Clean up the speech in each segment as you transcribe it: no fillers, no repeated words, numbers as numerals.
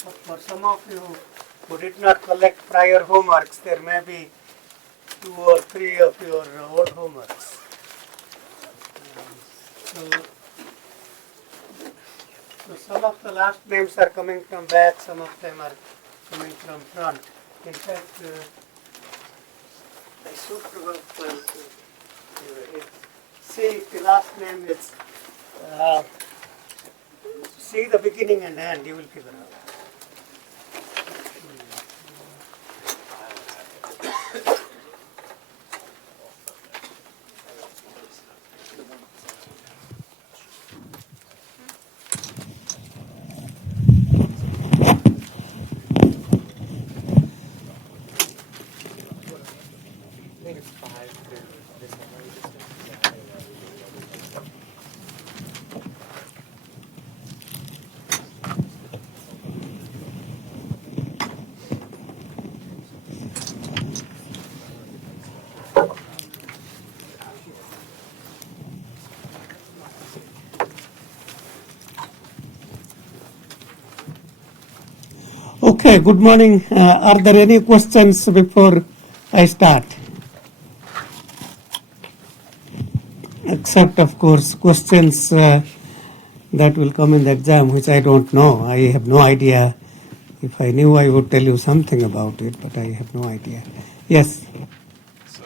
For some of you who did not collect prior homeworks, there may be 2 or 3 of your old homeworks. So some of the last names are coming from back, some of them are coming from front. In fact, I should have see the last name is see the beginning and end, you will figure out. Okay, good morning. Are there any questions before I start? Except, of course, questions that will come in the exam, which I don't know. I have no idea. If I knew, I would tell you something about it, but I have no idea. Yes? So,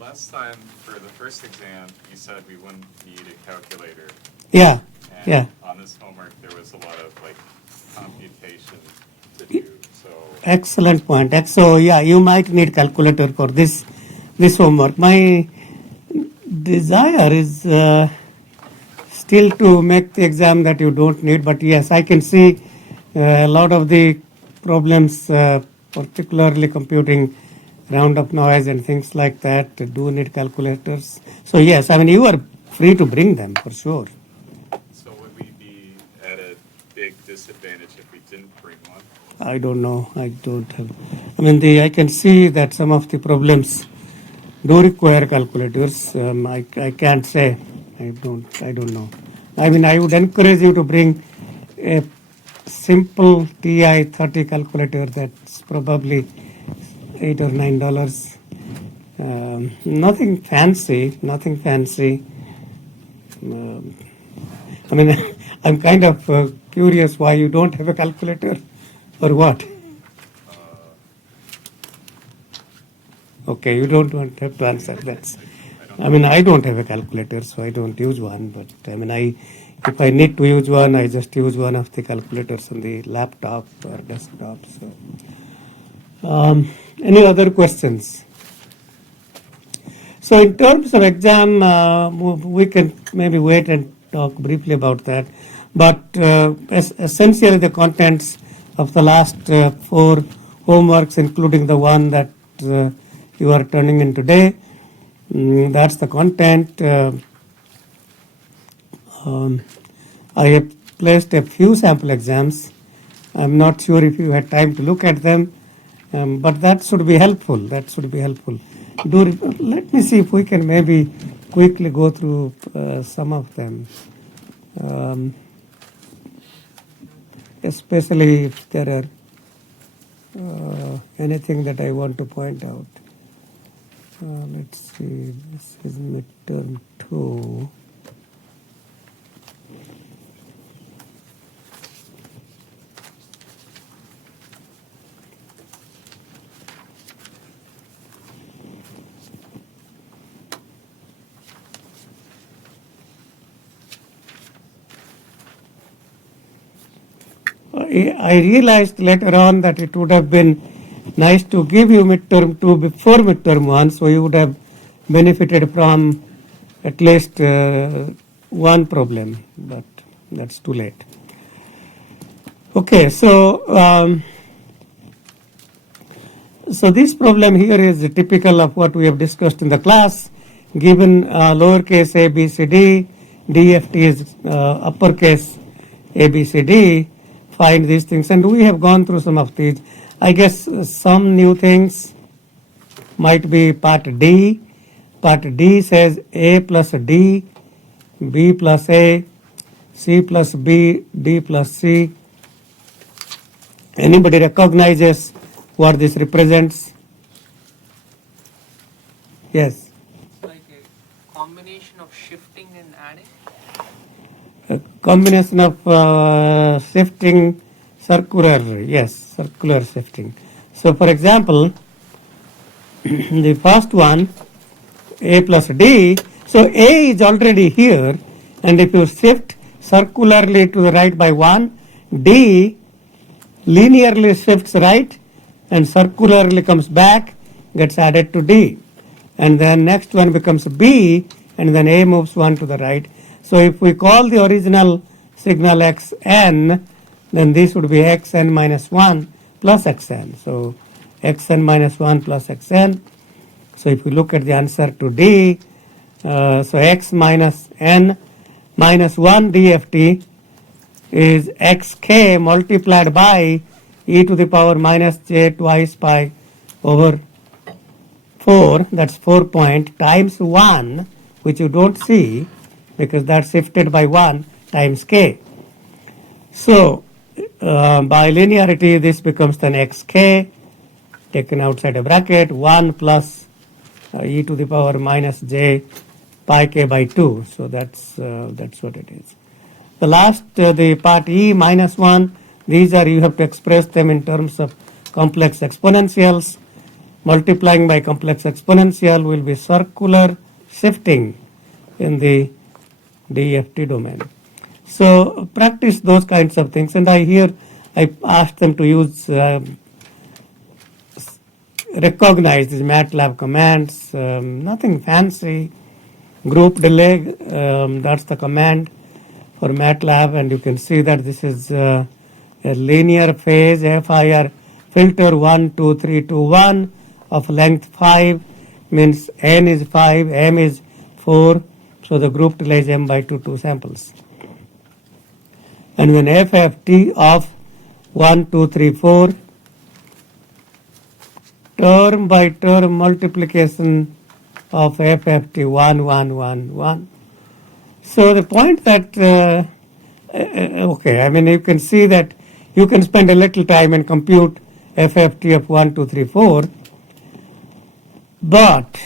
last time for the first exam, you said we wouldn't need a calculator. Yeah, and yeah. On this homework, there was a lot of computation to do. So Excellent point. So yeah, you might need calculator for this homework. My desire is still to make the exam that you don't need, but yes, I can see a lot of the problems, particularly computing round of noise and things like that, do need calculators. So yes, I mean you are free to bring them for sure. So would we be at a big disadvantage if we didn't bring one? I don't know. I don't have. I mean, I can see that some of the problems do require calculators. I can't say. I don't know. I mean, I would encourage you to bring a simple TI 30 calculator that's probably $8 or $9. Nothing fancy. I mean, I'm kind of curious why you don't have a calculator or what? Okay, you don't want to have to answer that. I mean, I don't have a calculator, so I don't use one. But I mean, if I need to use one, I just use one of the calculators on the laptop or desktop. So, any other questions? So, in terms of exam, we can maybe wait and talk briefly about that. But essentially, the contents of the last 4 homeworks, including the one that you are turning in today, that's the content. I have placed a few sample exams. I'm not sure if you had time to look at them, but that should be helpful. Let me see if we can maybe quickly go through some of them. Especially if there are anything that I want to point out. Let's see, this is midterm 2. I realized later on that it would have been nice to give you midterm 2 before midterm 1, so you would have benefited from at least one problem, but that's too late. Okay, so this problem here is typical of what we have discussed in the class. Given lowercase a, b, c, d, DFT is uppercase a, b, c, d. Find these things, and we have gone through some of these. I guess some new things might be part D. Part D says A plus D, B plus A, C plus B, D plus C. Anybody recognizes what this represents? Yes. Like a combination of shifting and adding? A combination of shifting, circular, yes, circular shifting. So for example, the first one, A plus D, so A is already here, and if you shift circularly to the right by 1, D linearly shifts right and circularly comes back, gets added to D. And then next one becomes B, and then A moves 1 to the right. So if we call the original signal xn, then this would be xn minus 1 plus xn. So xn minus 1 plus xn. So if you look at the answer to D, so x minus n minus 1 DFT is xk multiplied by e to the power minus j twice pi over 4, that's 4 point, times 1, which you don't see because that's shifted by 1 times k. So by linearity, this becomes then xk taken outside a bracket, 1 plus e to the power minus j pi k by 2. So that's what it is. The last, the part E minus 1, these are, you have to express them in terms of complex exponentials. Multiplying by complex exponential will be circular shifting in the DFT domain. So practice those kinds of things, and I asked them to use recognize these MATLAB commands, nothing fancy. Group delay, that's the command for MATLAB, and you can see that this is a linear phase FIR filter 1, 2, 3, 2, 1 of length 5, means n is 5, m is 4, so the group delay is m by 2 samples. And then FFT of 1, 2, 3, 4, term by term multiplication of FFT 1, 1, 1, 1. So the point that, okay, I mean, you can see that you can spend a little time and compute FFT of 1, 2, 3, 4. But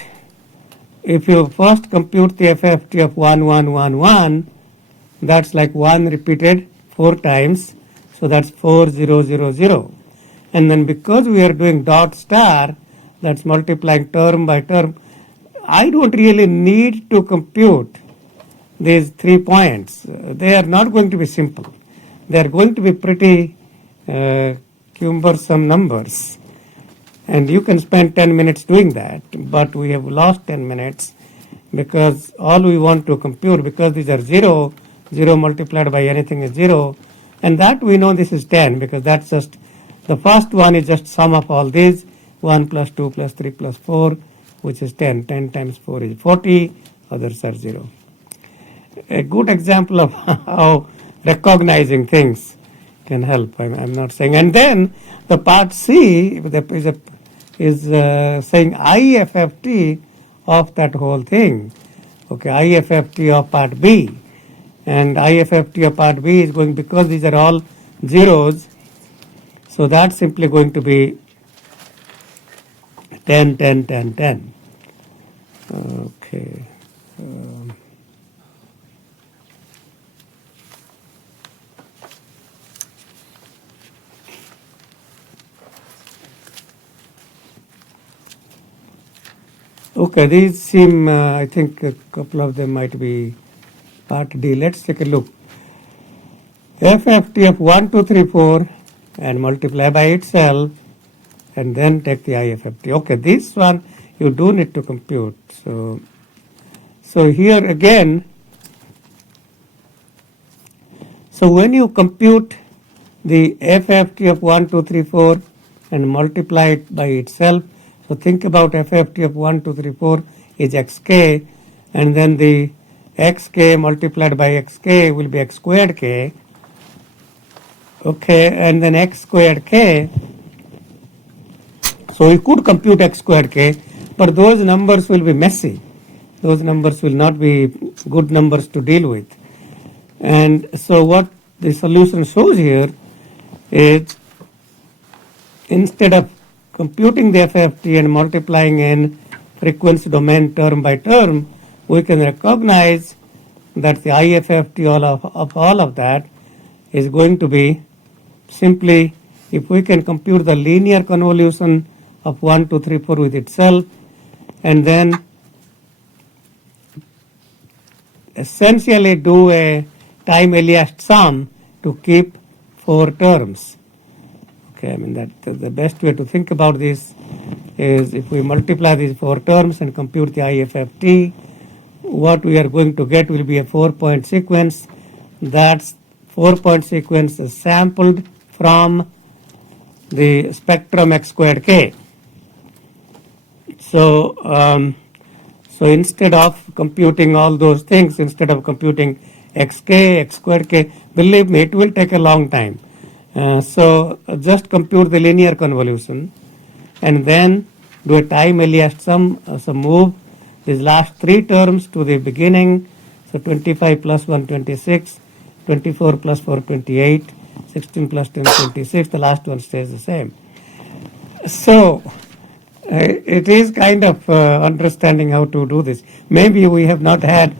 if you first compute the FFT of 1, 1, 1, 1, that's like 1 repeated 4 times. So that's 4, 0, 0, 0. And then because we are doing dot star, that's multiplying term by term, I don't really need to compute these 3 points. They are not going to be simple. They are going to be pretty cumbersome numbers. And you can spend 10 minutes doing that, but we have lost 10 minutes because all we want to compute, because these are 0, 0 multiplied by anything is 0, and that we know this is 10 because that's just, the first one is just sum of all these, 1 plus 2 plus 3 plus 4, which is 10. 10 times 4 is 40, others are 0. A good example of how recognizing things can help, I'm not saying. And then the part C is saying IFFT of that whole thing. Okay, IFFT of part B. And IFFT of part B is going, because these are all zeros, so that's simply going to be 10, 10, 10, 10. Okay. Okay, these seem, I think a couple of them might be part D. Let's take a look. FFT of 1, 2, 3, 4 and multiply by itself and then take the IFFT. Okay, this one you do need to compute. So here again, so when you compute the FFT of 1, 2, 3, 4 and multiply it by itself, so think about FFT of 1, 2, 3, 4 is xk, and then the xk multiplied by xk will be x squared k. Okay, and then x squared k. So you could compute x squared k, but those numbers will be messy. Those numbers will not be good numbers to deal with. And so what the solution shows here is instead of computing the FFT and multiplying in frequency domain term by term, we can recognize that the IFFT of all of that is going to be simply, if we can compute the linear convolution of 1, 2, 3, 4 with itself, and then essentially do a time Eliased sum to keep 4 terms. Okay, I mean that the best way to think about this is if we multiply these 4 terms and compute the IFFT, what we are going to get will be a 4-point sequence. That 4-point sequence is sampled from the spectrum x squared k. So, so instead of computing all those things, instead of computing xk, x squared k, believe me, it will take a long time. So just compute the linear convolution and then do a time Eliased sum, so move these last 3 terms to the beginning. So 25 plus 1, 26, 24 plus 4, 28, 16 plus 10, 26, the last one stays the same. So it is kind of understanding how to do this. Maybe we have not had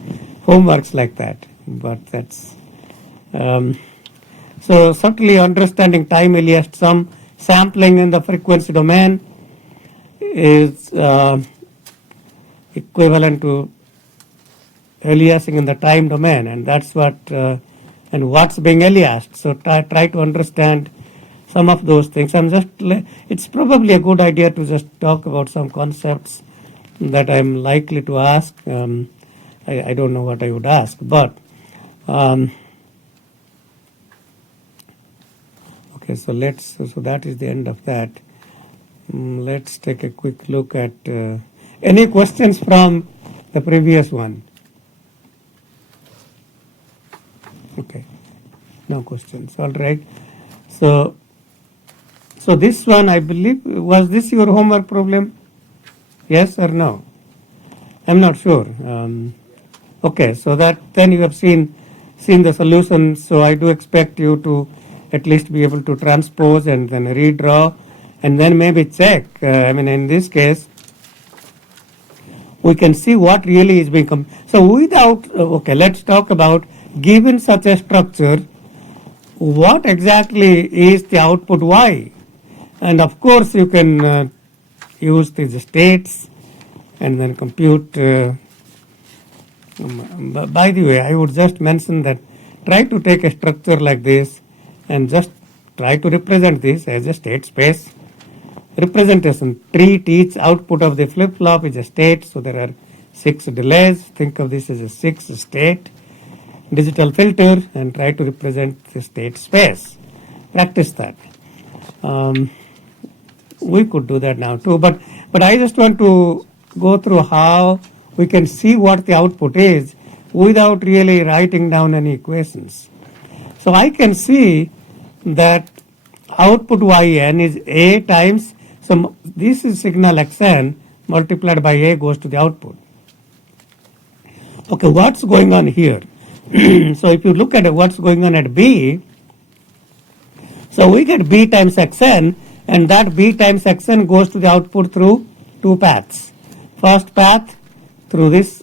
homeworks like that, but that's so certainly understanding time Eliased sum sampling in the frequency domain is equivalent to aliasing in the time domain, and that's what and what's being aliased. So try to understand some of those things. It's probably a good idea to just talk about some concepts that I'm likely to ask. I don't know what I would ask, but okay, so so that is the end of that. Let's take a quick look at any questions from the previous one. Okay, no questions. All right. So this one, I believe, was this your homework problem? Yes or no? I'm not sure. Okay, so that then you have seen the solution. So I do expect you to at least be able to transpose and then redraw and then maybe check. I mean, in this case, we can see what really is being so without, okay, let's talk about, given such a structure, what exactly is the output y? And of course, you can use these states and then compute. By the way, I would just mention that try to take a structure like this and just try to represent this as a state space representation. Treat each output of the flip-flop is a state, so there are 6 delays. Think of this as a 6-state digital filter and try to represent the state space. Practice that. We could do that now too, but I just want to go through how we can see what the output is without really writing down any equations. So I can see that output yn is a times, so this is signal xn multiplied by a goes to the output. Okay, what's going on here? So if you look at what's going on at b, so we get b times xn, and that b times xn goes to the output through 2 paths. First path through this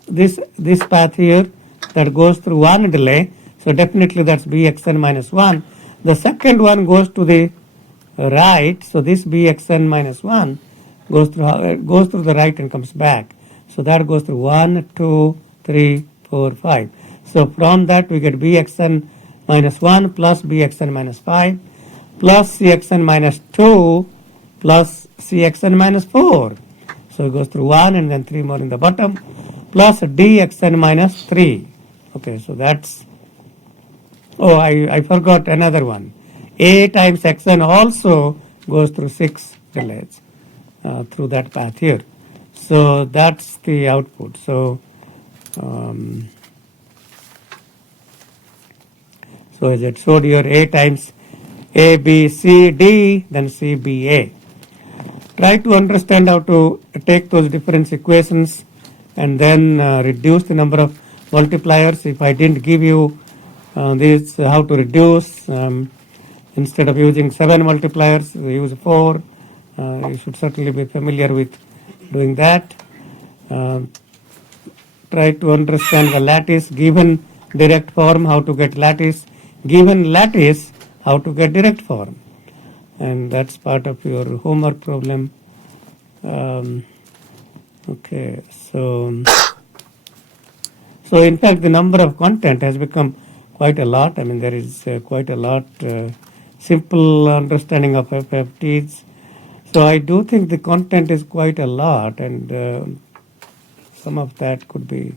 path here that goes through 1 delay, so definitely that's bxn minus 1. The second one goes to the right, so this bxn minus 1 goes through the right and comes back. So that goes through 1, 2, 3, 4, 5. So from that we get bxn minus 1 plus bxn minus 5 plus cxn minus 2 plus cxn minus 4. So it goes through 1 and then 3 more in the bottom plus dxn minus 3. Okay, so that's, oh, I forgot another one. A times xn also goes through 6 delays through that path here. So that's the output. So so as it showed here, A times A, B, C, D, then C, B, A. Try to understand how to take those different equations and then reduce the number of multipliers. If I didn't give you This how to reduce. Instead of using 7 multipliers, we use 4. You should certainly be familiar with doing that. Try to understand the lattice, given direct form, how to get lattice, given lattice, how to get direct form. And that's part of your homework problem. Okay, so in fact the number of content has become quite a lot. I mean, there is quite a lot simple understanding of FFTs. So I do think the content is quite a lot, and some of that could be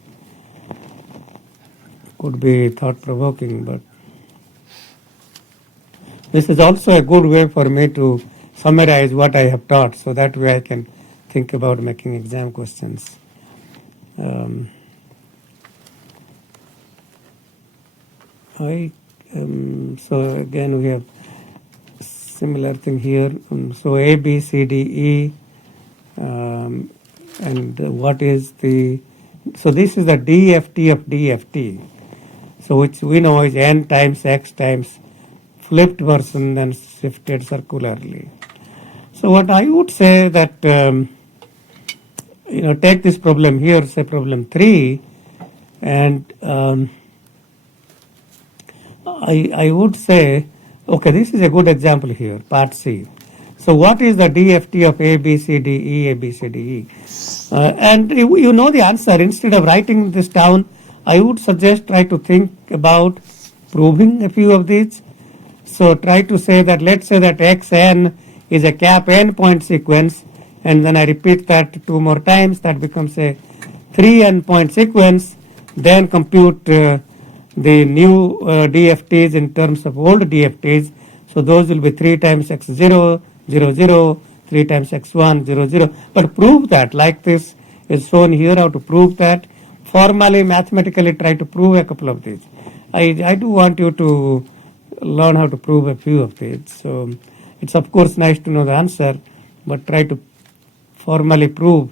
thought-provoking. But this is also a good way for me to summarize what I have taught, so that way I can think about making exam questions. So again we have similar thing here. So A, B, C, D, E, and what is the, so this is the DFT of DFT. So which we know is n times x times flipped version then shifted circularly. So what I would say that, take this problem here, say problem 3, and I would say, okay, this is a good example here, part C. So what is the DFT of A, B, C, D, E, A, B, C, D, E? And you know the answer. Instead of writing this down, I would suggest try to think about proving a few of these. So try to say that, let's say that Xn is a cap n point sequence, and then I repeat that 2 more times, that becomes a 3n point sequence. Then compute the new DFTs in terms of old DFTs. So those will be 3 times x0, 0, 0, 3 times x1, 0, 0. But prove that, like this is shown here, how to prove that. Formally, mathematically try to prove a couple of these. I do want you to learn how to prove a few of these. So it's of course nice to know the answer, but try to formally prove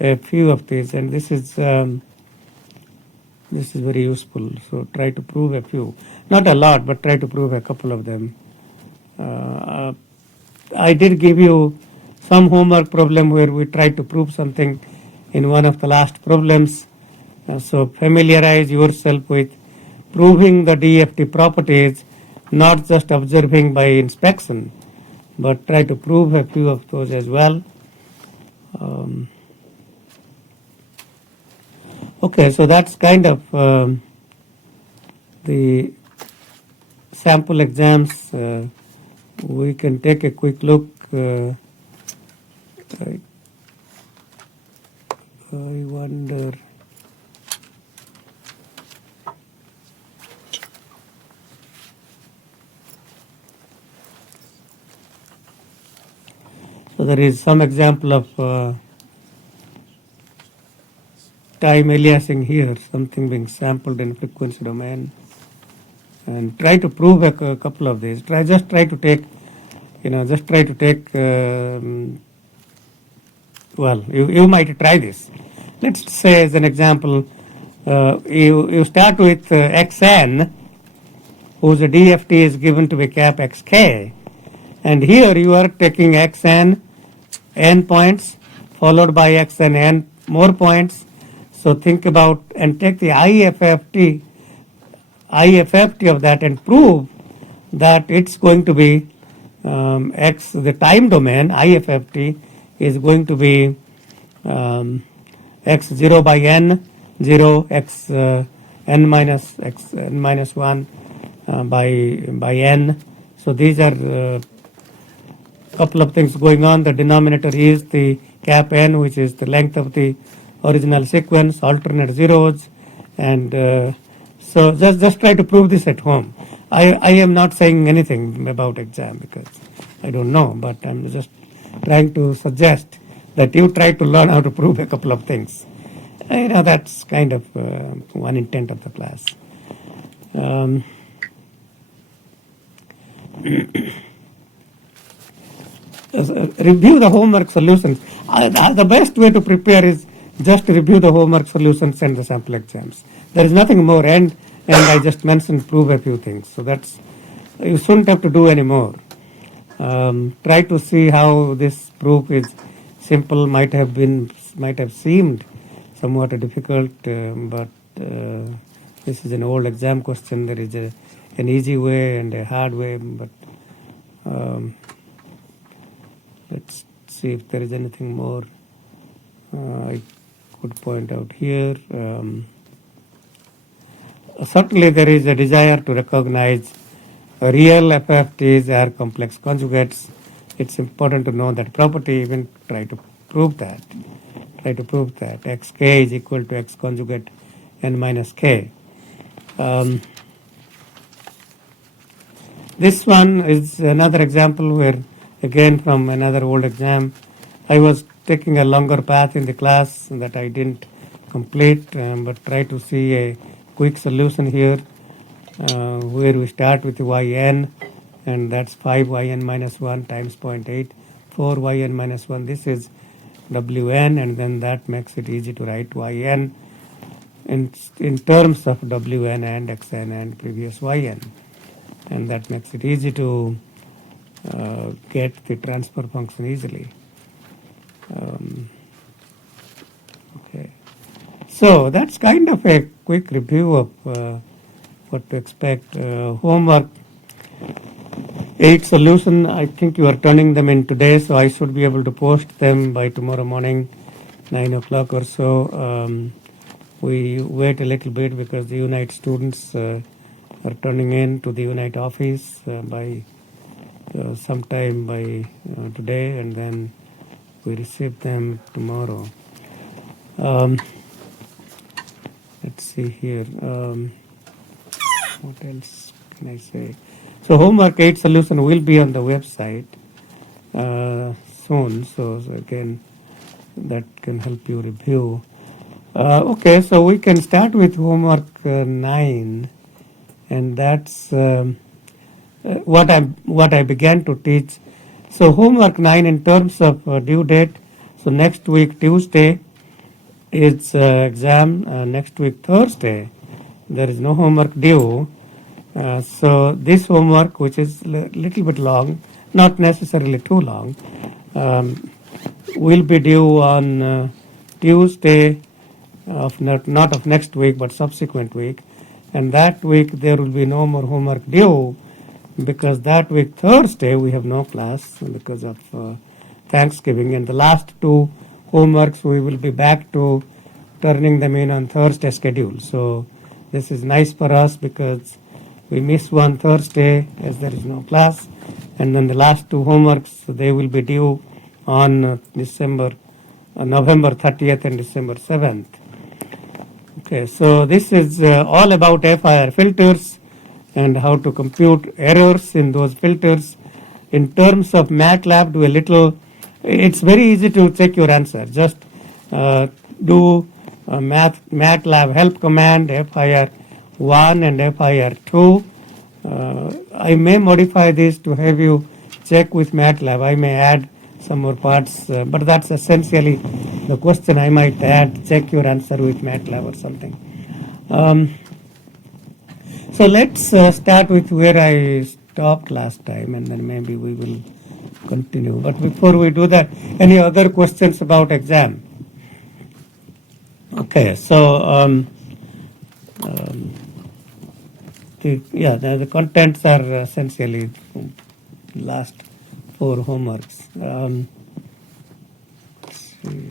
a few of these. And this is very useful. So try to prove a few, not a lot, but try to prove a couple of them. I did give you some homework problem where we tried to prove something in one of the last problems. So familiarize yourself with proving the DFT properties, not just observing by inspection, but try to prove a few of those as well. Okay, so that's kind of the sample exams. We can take a quick look. I wonder. So there is some example of time aliasing here, something being sampled in frequency domain, and try to prove a couple of these. Try to take, well, you might try this. Let's say as an example, you start with xn, whose DFT is given to be cap xk, and here you are taking xn n points followed by xn n more points. So think about and take the IFFT of that and prove that it's going to be x, the time domain IFFT is going to be x0 by n, 0, x n minus 1 by n. So these are couple of things going on. The denominator is the cap n, which is the length of the original sequence, alternate zeros, and so just try to prove this at home. I am not saying anything about exam because I don't know, but I'm just trying to suggest that you try to learn how to prove a couple of things. That's kind of one intent of the class. Review the homework solutions. The best way to prepare is just review the homework solutions and the sample exams. There is nothing more. And and I just mentioned prove a few things. So that's, you shouldn't have to do any more. Try to see how this proof is simple, might have seemed somewhat difficult, but this is an old exam question. There is an easy way and a hard way, but let's see if there is anything more I could point out here. Certainly there is a desire to recognize real FFTs are complex conjugates. It's important to know that property, even try to prove that. Xk is equal to X conjugate n minus k. This one is another example where, again from another old exam, I was taking a longer path in the class that I didn't complete, but try to see a quick solution here where we start with yn, and that's 5yn minus 1 times 0.8, 4yn minus 1. This is wn, and then that makes it easy to write yn in terms of wn and xn and previous yn. And that makes it easy to get the transfer function easily. Okay, so that's kind of a quick review of what to expect. Homework 8 solution, I think you are turning them in today, so I should be able to post them by tomorrow morning 9 o'clock or so. We wait a little bit because the Unite students are turning in to the Unite office by sometime by today, and then we receive them tomorrow. Let's see here. What else can I say? So homework 8 solution will be on the website soon. So again, that can help you review. Okay, so we can start with homework 9, and that's what I began to teach. So homework 9 in terms of due date. So next week Tuesday is exam. Next week Thursday there is no homework due. So this homework, which is a little bit long, not necessarily too long, will be due on Tuesday of not of next week but subsequent week, and that week there will be no more homework due because that week Thursday we have no class because of Thanksgiving, and the last 2 homeworks we will be back to turning them in on Thursday schedule. So this is nice for us because we miss one Thursday as there is no class, and then the last 2 homeworks, they will be due on November 30th and December 7th. Okay, so this is all about FIR filters and how to compute errors in those filters. In terms of MATLAB, do a little, it's very easy to check your answer. Just do MATLAB help command FIR1 and FIR2. I may modify this to have you check with MATLAB. I may add some more parts, but that's essentially the question I might add. Check your answer with MATLAB or something. So let's start with where I stopped last time, and then maybe we will continue. But before we do that, any other questions about exam? Okay, so the contents are essentially last 4 homeworks. Let's see.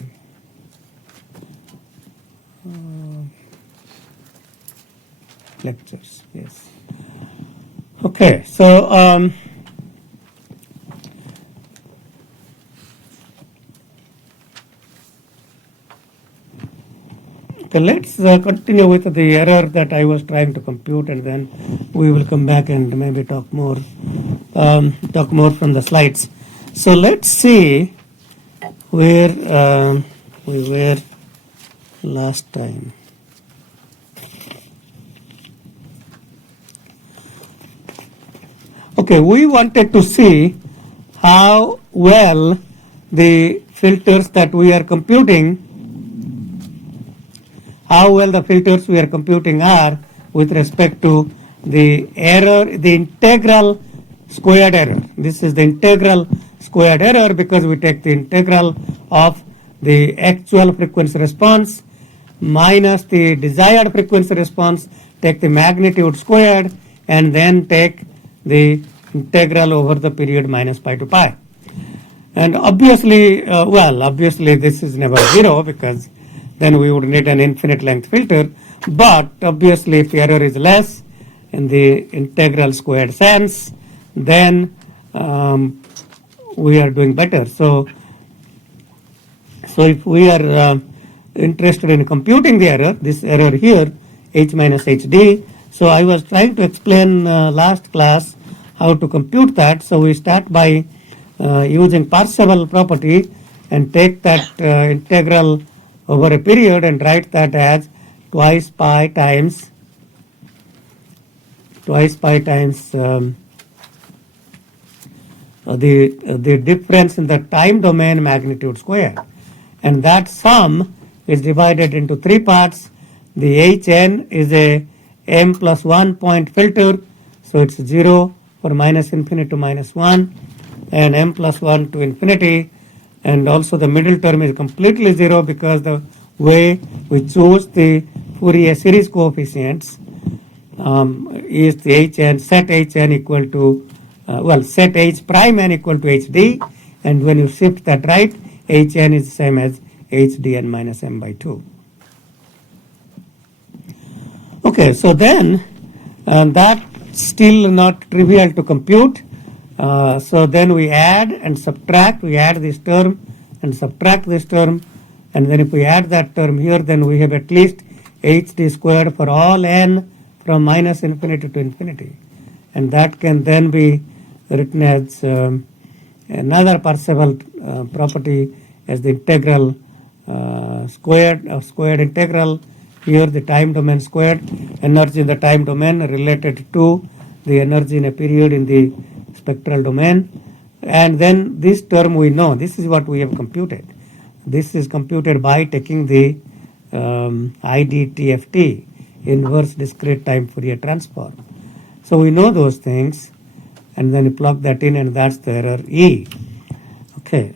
Lectures, yes. Okay, so okay, let's continue with the error that I was trying to compute, and then we will come back and maybe talk more from the slides. So let's see where we were last time. Okay, we wanted to see how well the filters that we are computing, are with respect to the error, the integral squared error. This is the integral squared error because we take the integral of the actual frequency response minus the desired frequency response, take the magnitude squared, and then take the integral over the period minus pi to pi. And obviously, obviously this is never zero because then we would need an infinite length filter. But obviously if error is less in the integral squared sense, then we are doing better. So if we are interested in computing the error, this error here, h minus hd. So I was trying to explain last class how to compute that. So we start by using Parseval property and take that integral over a period and write that as twice pi times the difference in the time domain magnitude square, and that sum is divided into three parts. The hn is a m plus 1 point filter, so it's 0 for minus infinity to minus 1, and m plus 1 to infinity, and also the middle term is completely 0 because the way we choose the Fourier series coefficients is the hn, set hn equal to set h prime n equal to hd, and when you shift that right, hn is the same as hdn minus m by 2. Okay, so then that's still not trivial to compute. So then we add and subtract, we add this term and subtract this term, and then if we add that term here, then we have at least hd squared for all n from minus infinity to infinity, and that can then be written as another Parseval property as the integral squared integral. Here the time domain squared, energy in the time domain related to the energy in a period in the spectral domain, and then this term we know, this is what we have computed. This is computed by taking the IDTFT, inverse discrete time Fourier transform. So we know those things, and then you plug that in, and that's the error E. Okay.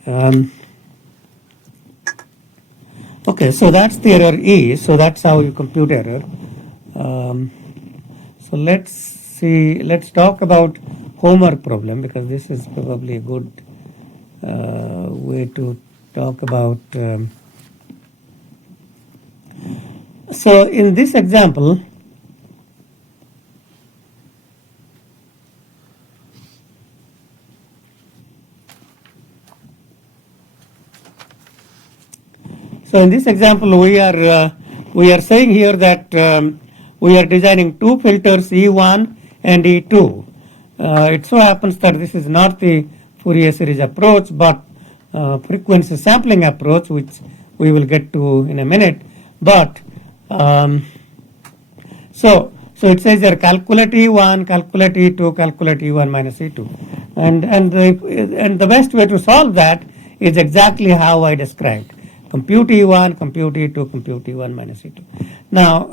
Okay, so that's the error E. So that's how you compute error. So let's talk about homework problem, because this is probably a good way to talk about. So in this example, we are saying here that we are designing two filters, E1 and E2. It so happens that this is not the Fourier series approach, but frequency sampling approach, which we will get to in a minute. But so it says here calculate E1, calculate E2, calculate E1 minus E2, and the best way to solve that is exactly how I described. Compute E1, compute E2, compute E1 minus E2. Now,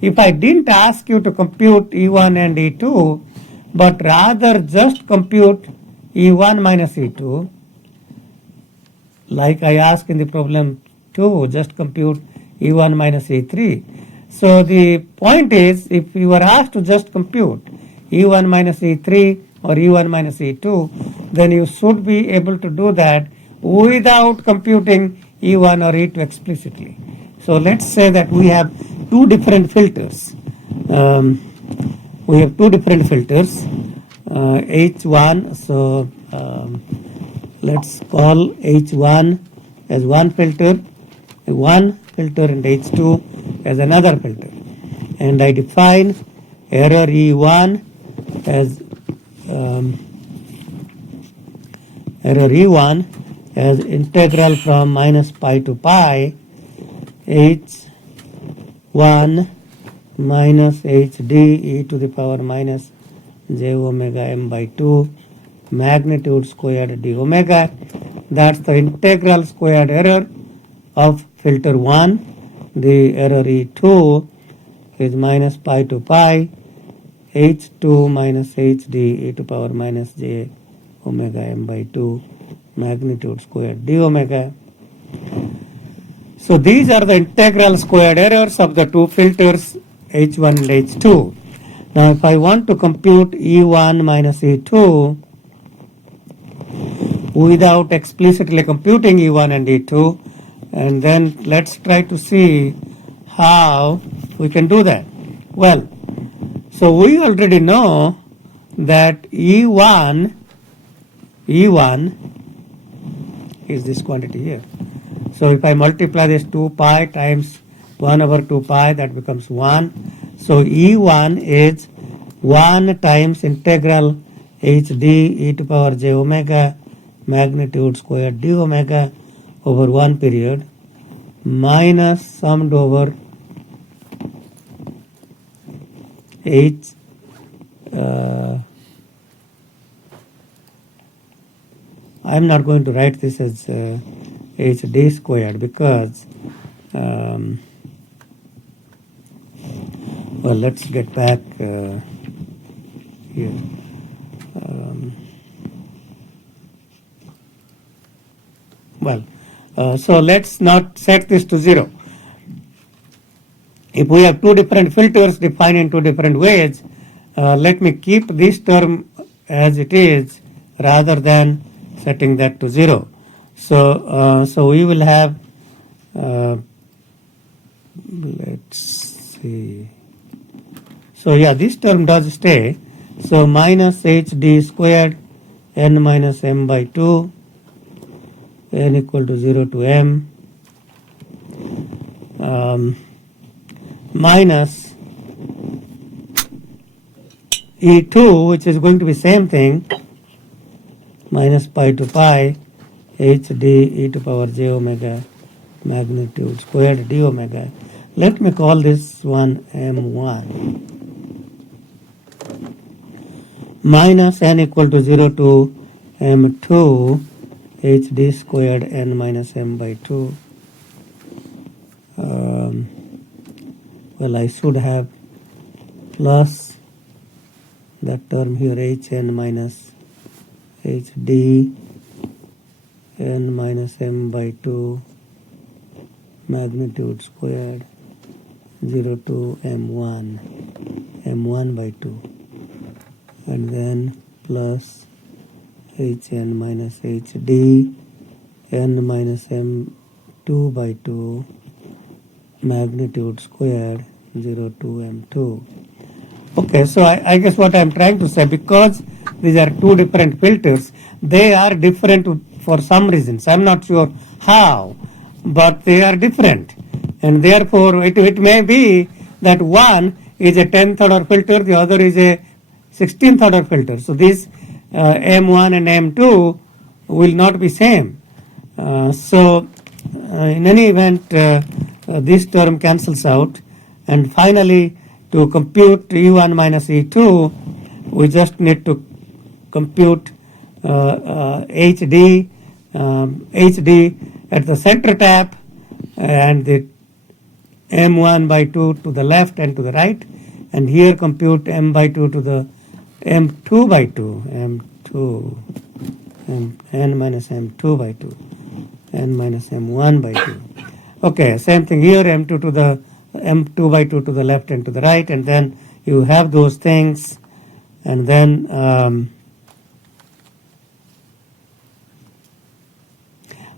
if I didn't ask you to compute E1 and E2, but rather just compute E1 minus E2, like I asked in the problem 2, just compute E1 minus E3. So the point is, if you are asked to just compute E1 minus E3 or E1 minus E2, then you should be able to do that without computing E1 or E2 explicitly. So let's say that we have two different filters. H1, so let's call H1 as one filter, and H2 as another filter. And I define error E1 as integral from minus pi to pi h1 minus hd e to the power minus j omega m by 2 magnitude squared d omega. That's the integral squared error of filter 1. The error E2 is minus pi to pi h2 minus hd e to power minus j omega m by 2 magnitude squared d omega. So these are the integral squared errors of the two filters H1 and H2. Now if I want to compute E1 minus E2 without explicitly computing E1 and E2, and then let's try to see how we can do that. Well, so we already know that E1 is this quantity here. So if I multiply this 2 pi times 1 over 2 pi, that becomes 1. So E1 is 1 times integral hd e to power j omega magnitude squared d omega over 1 period minus summed over h I'm not going to write this as hd squared because well, let's get back here. So let's not set this to 0. If we have two different filters defined in two different ways, let me keep this term as it is rather than setting that to 0. So we will have, let's see. So yeah, this term does stay. So minus hd squared n minus m by 2 n equal to 0 to m minus E2, which is going to be same thing, minus pi to pi hd e to power j omega magnitude squared d omega. Let me call this one m1 minus n equal to 0 to m2 hd squared n minus m by 2. Well, I should have plus that term here hn minus hd n minus m by 2 magnitude squared 0 to m1 by 2, and then plus hn minus hd n minus m2 by 2 magnitude squared 0 to m2. Okay, so I guess what I'm trying to say, because these are two different filters, they are different for some reasons. I'm not sure how, but they are different. And therefore, it may be that one is a 10th order filter, the other is a 16th order filter. So these M1 and M2 will not be same. In any event, this term cancels out. And finally, to compute E1 minus E2, we just need to compute HD at the center tap and the M1 by 2 to the left and to the right, and here compute M by 2 to the M2 by 2, N minus M2 by 2, N minus M1 by 2. Okay, same thing here, M2 to the M2 by 2 to the left and to the right, and then you have those things, and then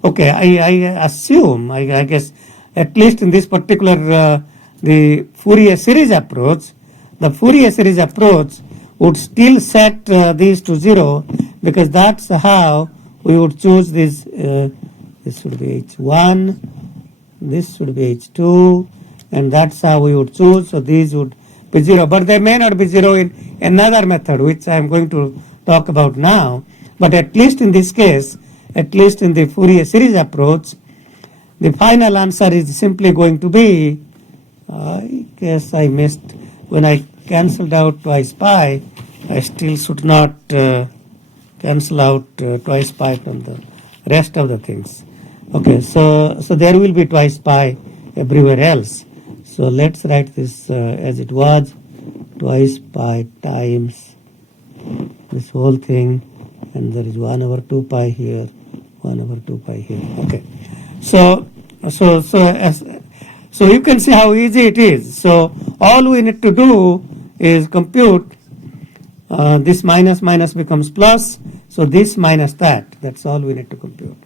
okay, I assume, I guess, at least in this particular the Fourier series approach, the Fourier series approach would still set these to 0, because that's how we would choose this. This should be H1, this should be H2, and that's how we would choose. So these would be 0, but they may not be 0 in another method, which I'm going to talk about now. But at least in this case, at least in the Fourier series approach, the final answer is simply going to be, I guess I missed, when I cancelled out twice pi, I still should not cancel out twice pi from the rest of the things. Okay, so there will be twice pi everywhere else. So let's write this as it was, twice pi times this whole thing, and there is 1 over 2 pi here, 1 over 2 pi here. Okay. So you can see how easy it is. So all we need to do is compute this minus minus becomes plus. So this minus that. That's all we need to compute.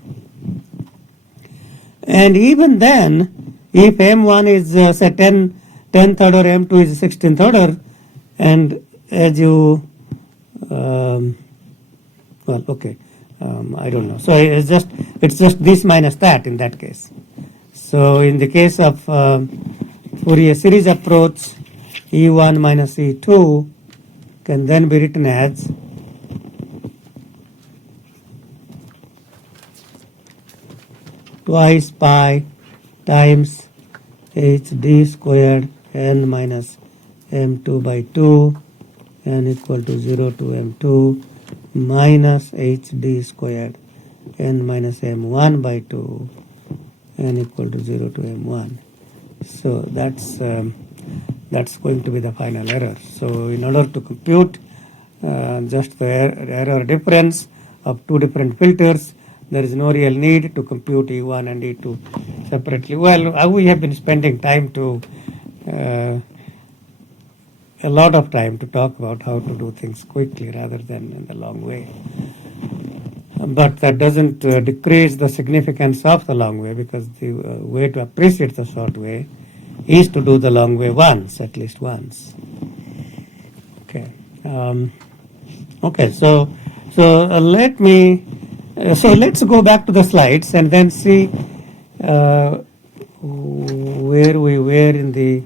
And even then, if M1 is say 10th order, M2 is 16th order, and as you I don't know. So it's just this minus that in that case. So in the case of Fourier series approach, E1 minus E2 can then be written as twice pi times hd squared n minus m2 by 2 n equal to 0 to m2 minus hd squared n minus m1 by 2 n equal to 0 to m1. So that's going to be the final error. So in order to compute just the error difference of two different filters, there is no real need to compute E1 and E2 separately. Well, we have been spending time a lot of time to talk about how to do things quickly rather than in the long way. But that doesn't decrease the significance of the long way, because the way to appreciate the short way is to do the long way once, at least once. Okay. So let's go back to the slides and then see where we were in the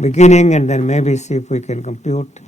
beginning, and then maybe see if we can compute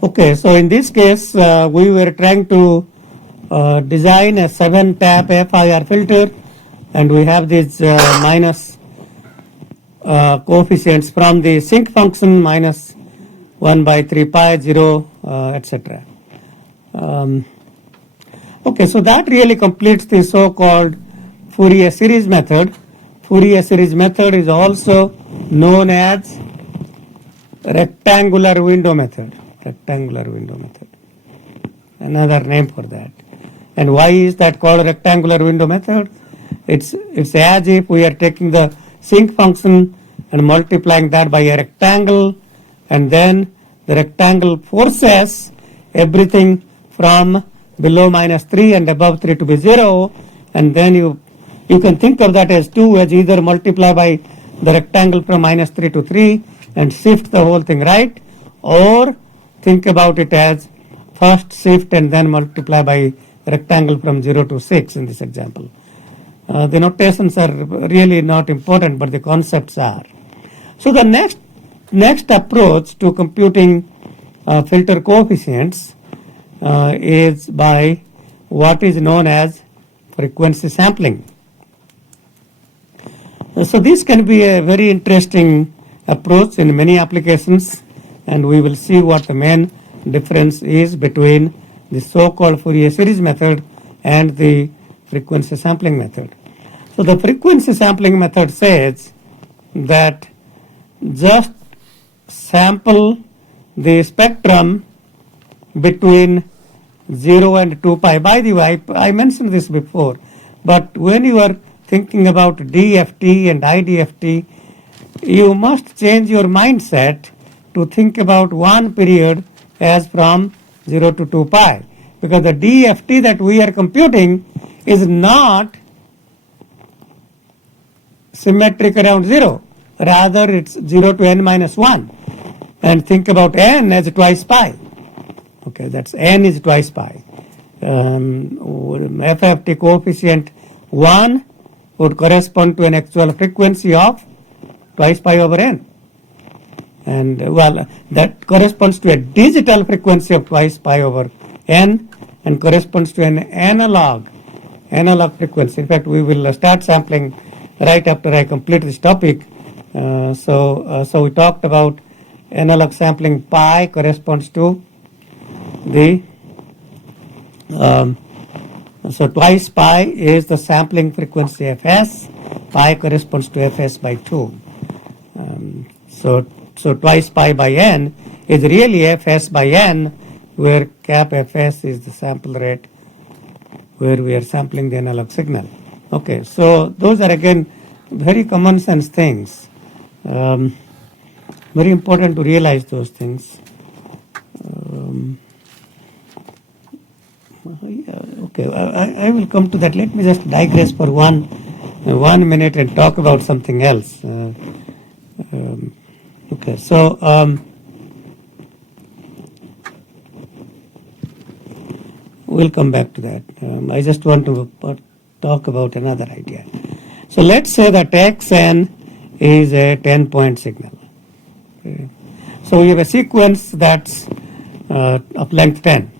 Okay, so in this case, we were trying to design a 7-tap FIR filter, and we have these minus coefficients from the sinc function, minus 1 by 3 pi, 0, etc. Okay, so that really completes the so-called Fourier series method. Fourier series method is also known as rectangular window method. Another name for that. And why is that called rectangular window method? It's as if we are taking the sinc function and multiplying that by a rectangle, and then the rectangle forces everything from below minus 3 and above 3 to be 0, and then you can think of that as 2, as either multiply by the rectangle from minus 3 to 3 and shift the whole thing right, or think about it as first shift and then multiply by rectangle from 0 to 6 in this example. The notations are really not important, but the concepts are. So the next approach to computing filter coefficients is by what is known as frequency sampling. So this can be a very interesting approach in many applications, and we will see what the main difference is between the so-called Fourier series method and the frequency sampling method. So the frequency sampling method says that just sample the spectrum between 0 and 2 pi. By the way, I mentioned this before, but when you are thinking about DFT and IDFT, you must change your mindset to think about one period as from 0 to 2 pi, because the DFT that we are computing is not symmetric around 0. Rather, it's 0 to n minus 1. And think about n as twice pi. Okay, that's n is twice pi. FFT coefficient 1 would correspond to an actual frequency of twice pi over n. And that corresponds to a digital frequency of twice pi over n and corresponds to an analog frequency. In fact, we will start sampling right after I complete this topic. So we talked about analog sampling. Pi corresponds to the so twice pi is the sampling frequency fs. Pi corresponds to fs by 2. So twice pi by n is really fs by n, where cap fs is the sample rate where we are sampling the analog signal. Okay, so those are again very common sense things. Very important to realize those things. Okay, I will come to that. Let me just digress for one minute and talk about something else. Okay, so we'll come back to that. I just want to talk about another idea. So let's say that xn is a 10-point signal. Okay. So we have a sequence that's of length 10.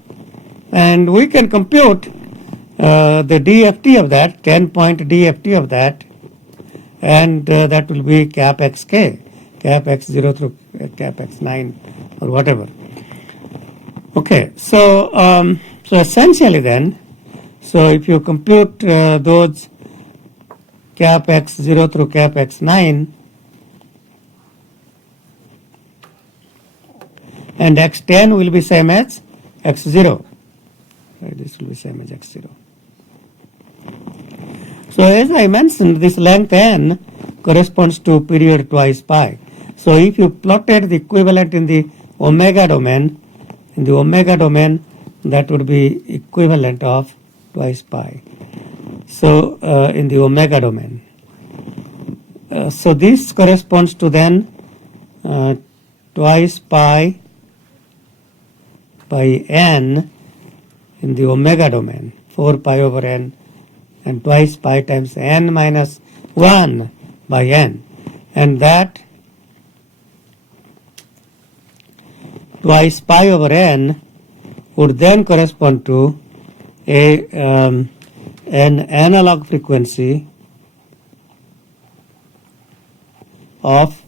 And we can compute the DFT of that, 10-point DFT of that, and that will be cap xk, cap x0 through cap x9 or whatever. Okay, so essentially then, so if you compute those cap x0 through cap x9 and x10 will be same as x0. Right, this will be same as x0. So as I mentioned, this length n corresponds to period twice pi. So if you plotted the equivalent in the omega domain, that would be equivalent of twice pi. So in the omega domain. So this corresponds to then twice pi by n in the omega domain, 4 pi over n, and twice pi times n minus 1 by n. And that twice pi over n would then correspond to an analog frequency of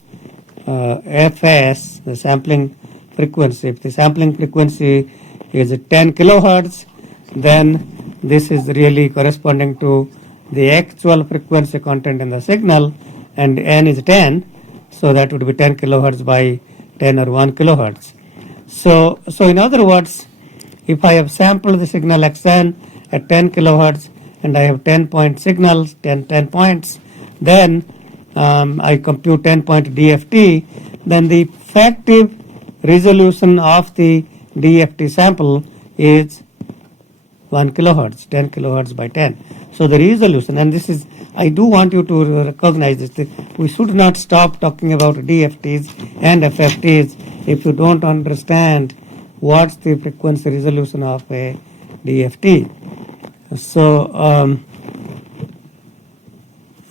fs, the sampling frequency. If the sampling frequency is 10 kilohertz, then this is really corresponding to the actual frequency content in the signal, and n is 10, so that would be 10 kilohertz by 10 or 1 kilohertz. So in other words, if I have sampled the signal xn at 10 kilohertz and I have 10-point signals, 10 points, then I compute 10-point DFT, then the effective resolution of the DFT sample is 1 kilohertz, 10 kilohertz by 10. So the resolution, and this is, I do want you to recognize this, we should not stop talking about DFTs and FFTs if you don't understand what's the frequency resolution of a DFT. So,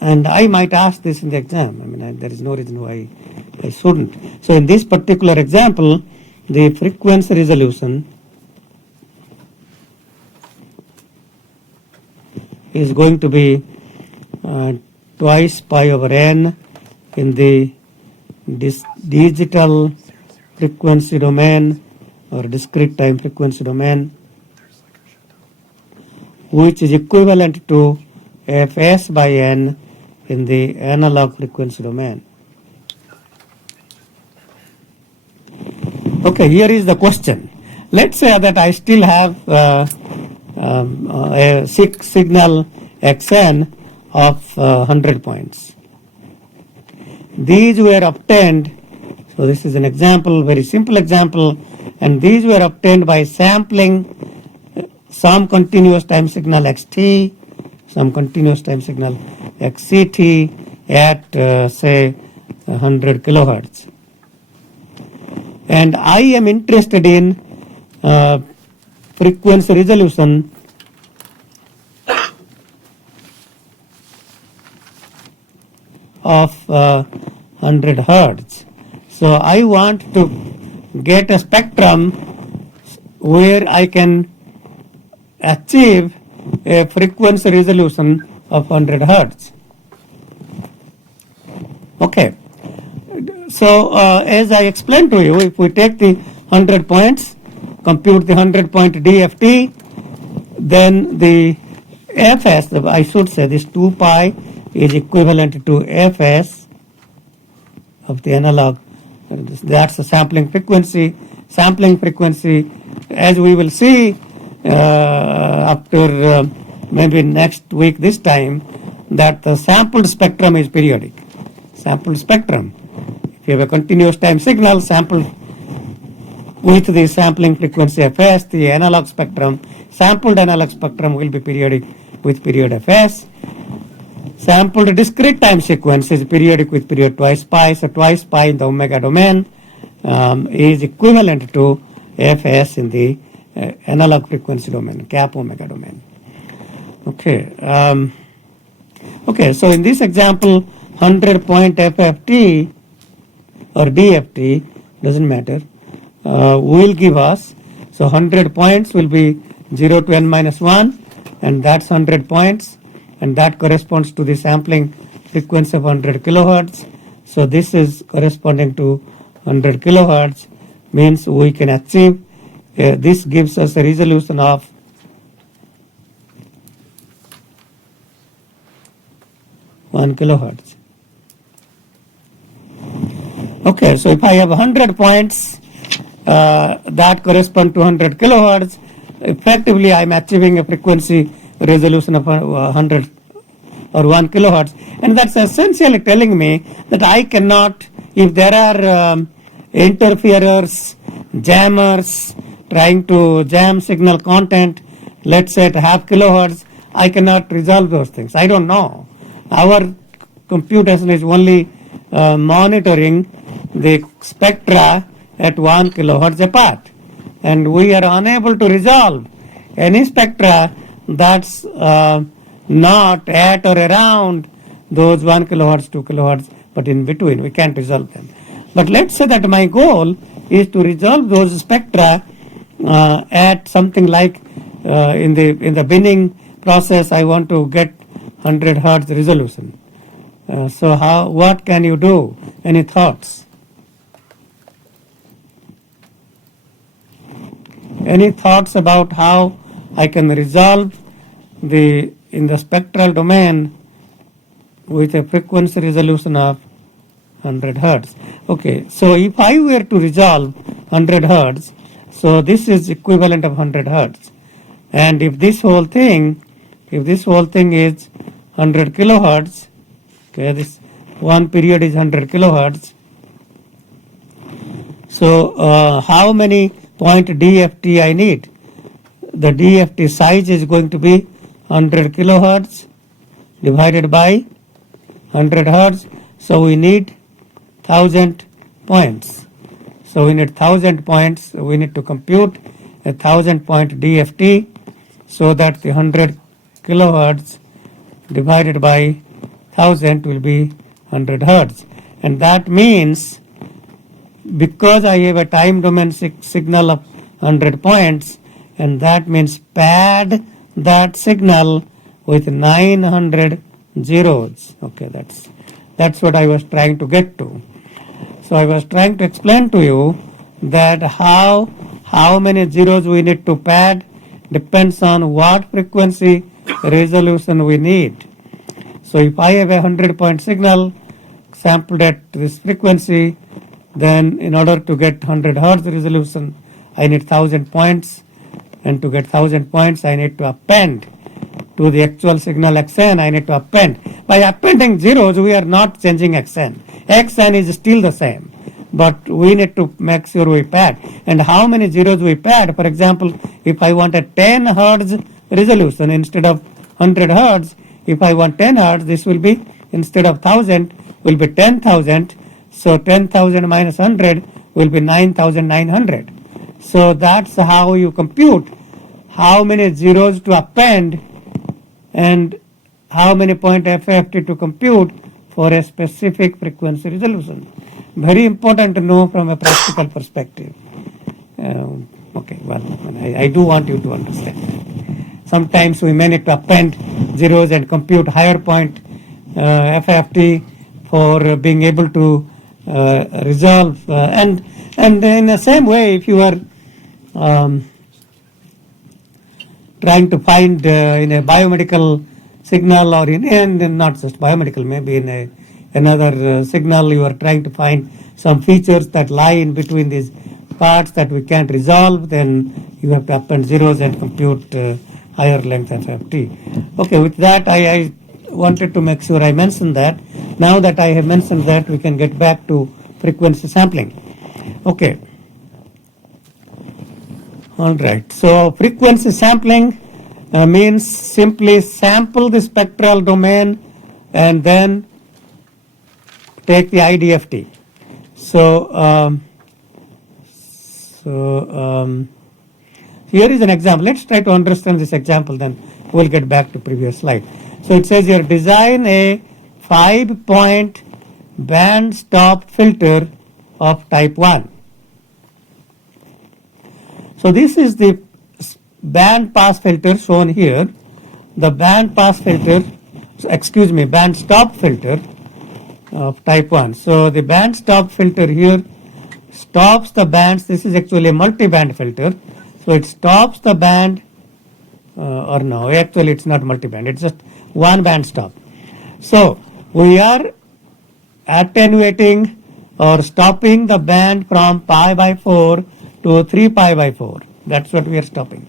and I might ask this in the exam. I mean, there is no reason why I shouldn't. So in this particular example, the frequency resolution is going to be twice pi over n in the digital frequency domain or discrete time frequency domain, which is equivalent to fs by n in the analog frequency domain. Okay, here is the question. Let's say that I still have a signal xn of 100 points. These were obtained, so this is an example, very simple example, and these were obtained by sampling some continuous time signal xt, some continuous time signal xct at say 100 kilohertz. And I am interested in frequency resolution of 100 hertz. So I want to get a spectrum where I can achieve a frequency resolution of 100 hertz. Okay. So as I explained to you, if we take the 100 points, compute the 100-point DFT, then the Fs, I should say this 2 pi is equivalent to Fs of the analog. That's the sampling frequency. Sampling frequency, as we will see after maybe next week this time, that the sampled spectrum is periodic. Sampled spectrum. If you have a continuous time signal sampled with the sampling frequency Fs, the analog spectrum, sampled analog spectrum will be periodic with period Fs. Sampled discrete time sequence is periodic with period twice pi. So twice pi in the omega domain is equivalent to Fs in the analog frequency domain, cap omega domain. Okay. Okay. So in this example, 100-point FFT or DFT doesn't matter. Will give us, so 100 points will be 0 to n minus 1, and that's 100 points, and that corresponds to the sampling frequency of 100 kilohertz. So this is corresponding to 100 kilohertz, means we can achieve, this gives us a resolution of 1 kilohertz. Okay, so if I have 100 points that correspond to 100 kilohertz, effectively I am achieving a frequency resolution of 100 or 1 kilohertz, and that's essentially telling me that I cannot, if there are interferers, jammers trying to jam signal content, let's say at half kilohertz, I cannot resolve those things. I don't know. Our computation is only monitoring the spectra at 1 kilohertz apart, and we are unable to resolve any spectra that's not at or around those 1 kilohertz, 2 kilohertz, but in between. We can't resolve them. But let's say that my goal is to resolve those spectra at something like in the binning process. I want to get 100 hertz resolution. So what can you do? Any thoughts? Any thoughts about how I can resolve in the spectral domain with a frequency resolution of 100 hertz? Okay, so if I were to resolve 100 hertz, so this is equivalent of 100 hertz, and if this whole thing is 100 kilohertz, okay, this one period is 100 kilohertz. So how many point DFT I need? The DFT size is going to be 100 kilohertz divided by 100 hertz. So we need 1000 points. So we need 1000 points. We need to compute a 1000-point DFT so that the 100 kilohertz divided by 1000 will be 100 hertz. And that means, because I have a time domain signal of 100 points, and that means pad that signal with 900 zeros. Okay, that's what I was trying to get to. So I was trying to explain to you that how many zeros we need to pad depends on what frequency resolution we need. So if I have a 100-point signal sampled at this frequency, then in order to get 100 hertz resolution, I need 1000 points, and to get 1000 points, I need to append to the actual signal xn. I need to append. By appending zeros, we are not changing xn. Xn is still the same, but we need to make sure we pad. And how many zeros we pad? For example, if I want a 10 hertz resolution instead of 100 hertz, if I want 10 hertz, this will be, instead of 1000, will be 10,000. So 10,000 minus 100 will be 9,900. So that's how you compute how many zeros to append and how many point FFT to compute for a specific frequency resolution. very important to know from a practical perspective. Okay, well, I do want you to understand. Sometimes we may need to append zeros and compute higher point FFT for being able to resolve. And in the same way, if you are trying to find in a biomedical signal or in not just biomedical, maybe in another signal, you are trying to find some features that lie in between these parts that we can't resolve, then you have to append zeros and compute higher length FFT. Okay, with that I wanted to make sure I mentioned that. Now that I have mentioned that, we can get back to frequency sampling. Okay. All right. So frequency sampling means simply sample the spectral domain and then take the IDFT. So here is an example. Let's try to understand this example, then we'll get back to previous slide. So it says here, design a 5-point band stop filter of type 1. So this is the band pass filter shown here. The band pass filter, band stop filter of type 1. So the band stop filter here stops the bands. This is actually a multi-band filter. So it stops the band, or no, actually it's not multi-band. It's just one band stop. So we are attenuating or stopping the band from pi by 4 to 3 pi by 4. That's what we are stopping.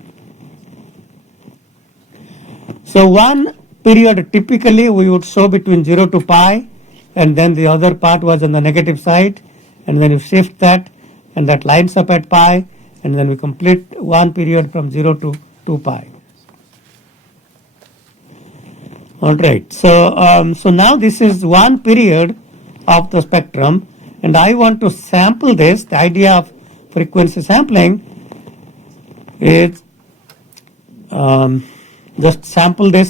So one period typically we would show between 0 to pi, and then the other part was on the negative side, and then you shift that, and that lines up at pi, and then we complete one period from 0 to 2 pi. All right. So now this is one period of the spectrum, and I want to sample this. The idea of frequency sampling is just sample the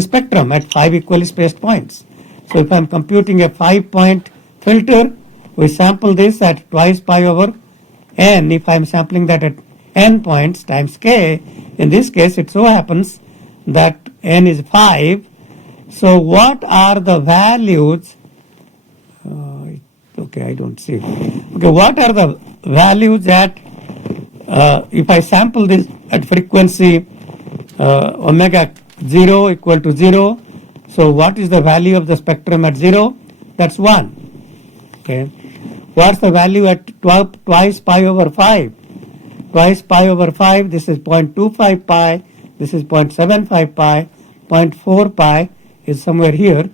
spectrum at 5 equally spaced points. So if I'm computing a 5-point filter, we sample this at twice pi over n. If I'm sampling that at n points times k, in this case it so happens that n is 5. So what are the values? Okay, I don't see. Okay, what are the values at if I sample this at frequency omega 0 equal to 0? So what is the value of the spectrum at 0? That's 1. Okay. What's the value at twice pi over 5? Twice pi over 5, this is 0.25 pi, this is 0.75 pi, 0.4 pi is somewhere here.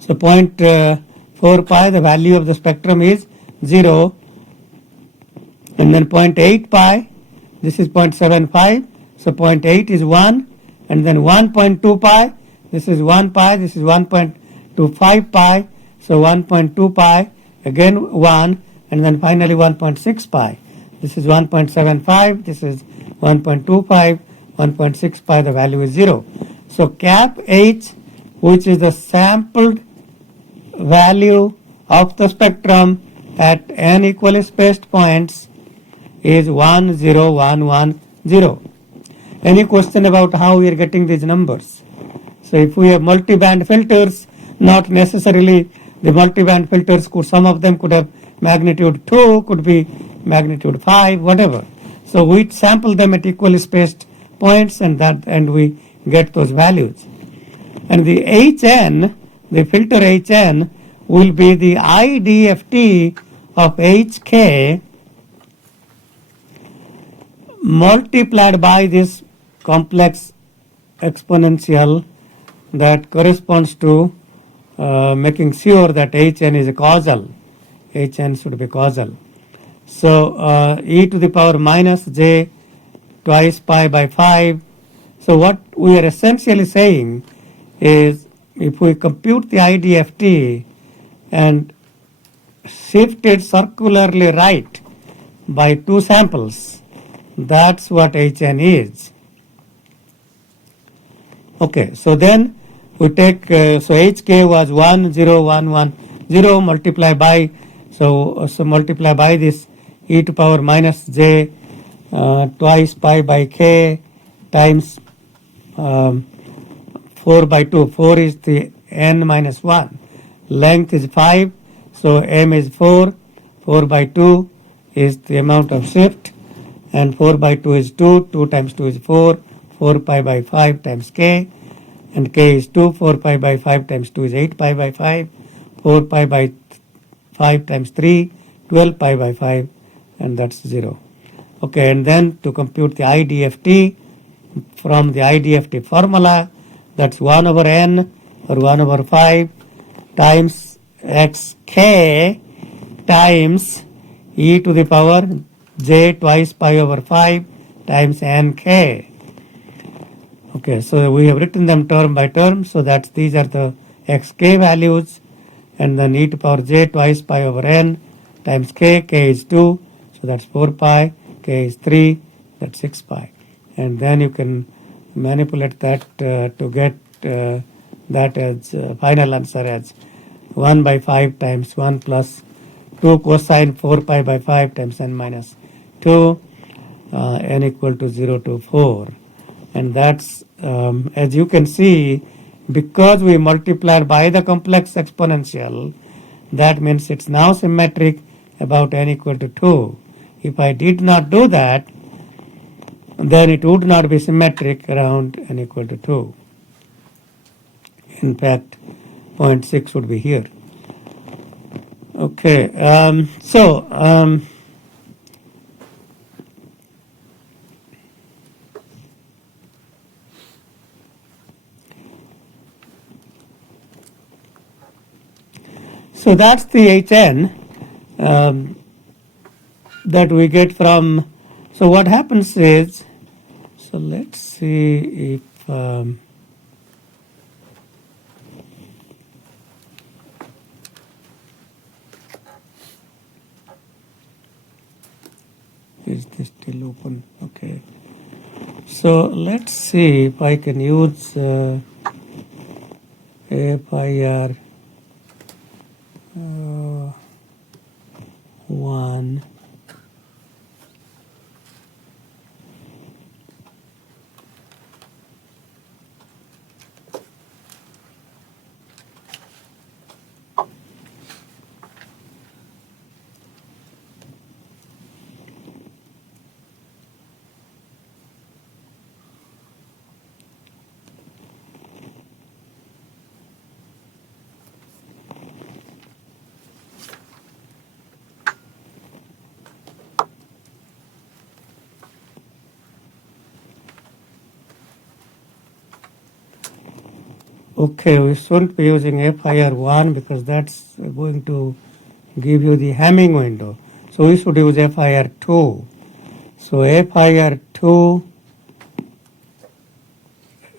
So 0.4 pi, the value of the spectrum is 0. And then 0.8 pi, this is 0.75, so 0.8 is 1. And then 1.2 pi, this is 1 pi, this is 1.25 pi, so 1.2 pi, again 1, and then finally 1.6 pi. This is 1.75, this is 1.25, 1.6 pi, the value is 0. So cap H, which is the sampled value of the spectrum at n equally spaced points, is 10110. Any question about how we are getting these numbers? So if we have multi-band filters, not necessarily the multi-band filters, some of them could have magnitude 2, could be magnitude 5, whatever. So we sample them at equally spaced points, and we get those values. And the Hn, the filter Hn, will be the IDFT of Hk multiplied by this complex exponential that corresponds to making sure that Hn is a causal. Hn should be causal. So e to the power minus j twice pi by 5. So what we are essentially saying is, if we compute the IDFT and shift it circularly right by 2 samples, that's what Hn is. Okay, so then we take, so hk was 1, 0, 1, 1, 0 multiply by, so multiply by this e to power minus j twice pi by k times 4 by 2. 4 is the n minus 1. Length is 5, so m is 4. 4 by 2 is the amount of shift, and 4 by 2 is 2. 2 times 2 is 4. 4 pi by 5 times k, and k is 2. 4 pi by 5 times 2 is 8 pi by 5. 4 pi by 5 times 3, 12 pi by 5, and that's 0. Okay, and then to compute the IDFT, from the IDFT formula, that's 1 over n or 1 over 5 times xk times e to the power j twice pi over 5 times nk. Okay, so we have written them term by term, so that these are the xk values, and then e to power j twice pi over n times k. K is 2, so that's 4 pi. K is 3, that's 6 pi. And then you can manipulate that to get that as final answer as 1 by 5 times 1 plus 2 cosine 4 pi by 5 times n minus 2, n equal to 0 to 4. And that's, as you can see, because we multiplied by the complex exponential, that means it's now symmetric about n equal to 2. If I did not do that, then it would not be symmetric around n equal to 2. In fact, 0.6 would be here. Okay, so that's the Hn that we get from. So what happens is, so let's see if is this still open? Okay. So let's see if I can use FIR 1. Okay, we shouldn't be using FIR 1 because that's going to give you the Hamming window. So we should use FIR 2. So FIR 2,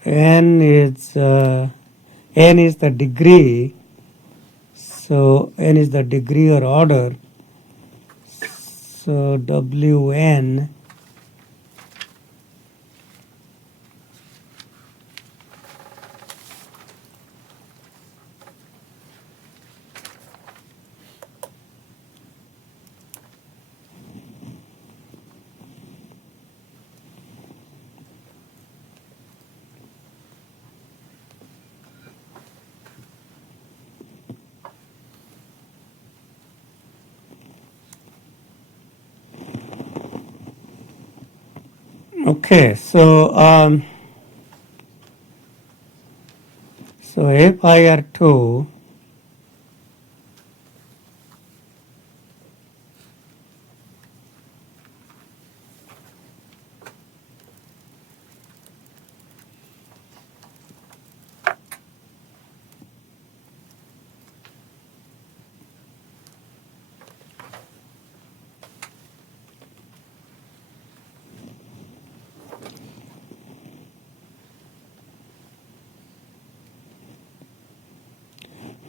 n is the degree. So n is the degree or order. So Wn okay, so FIR 2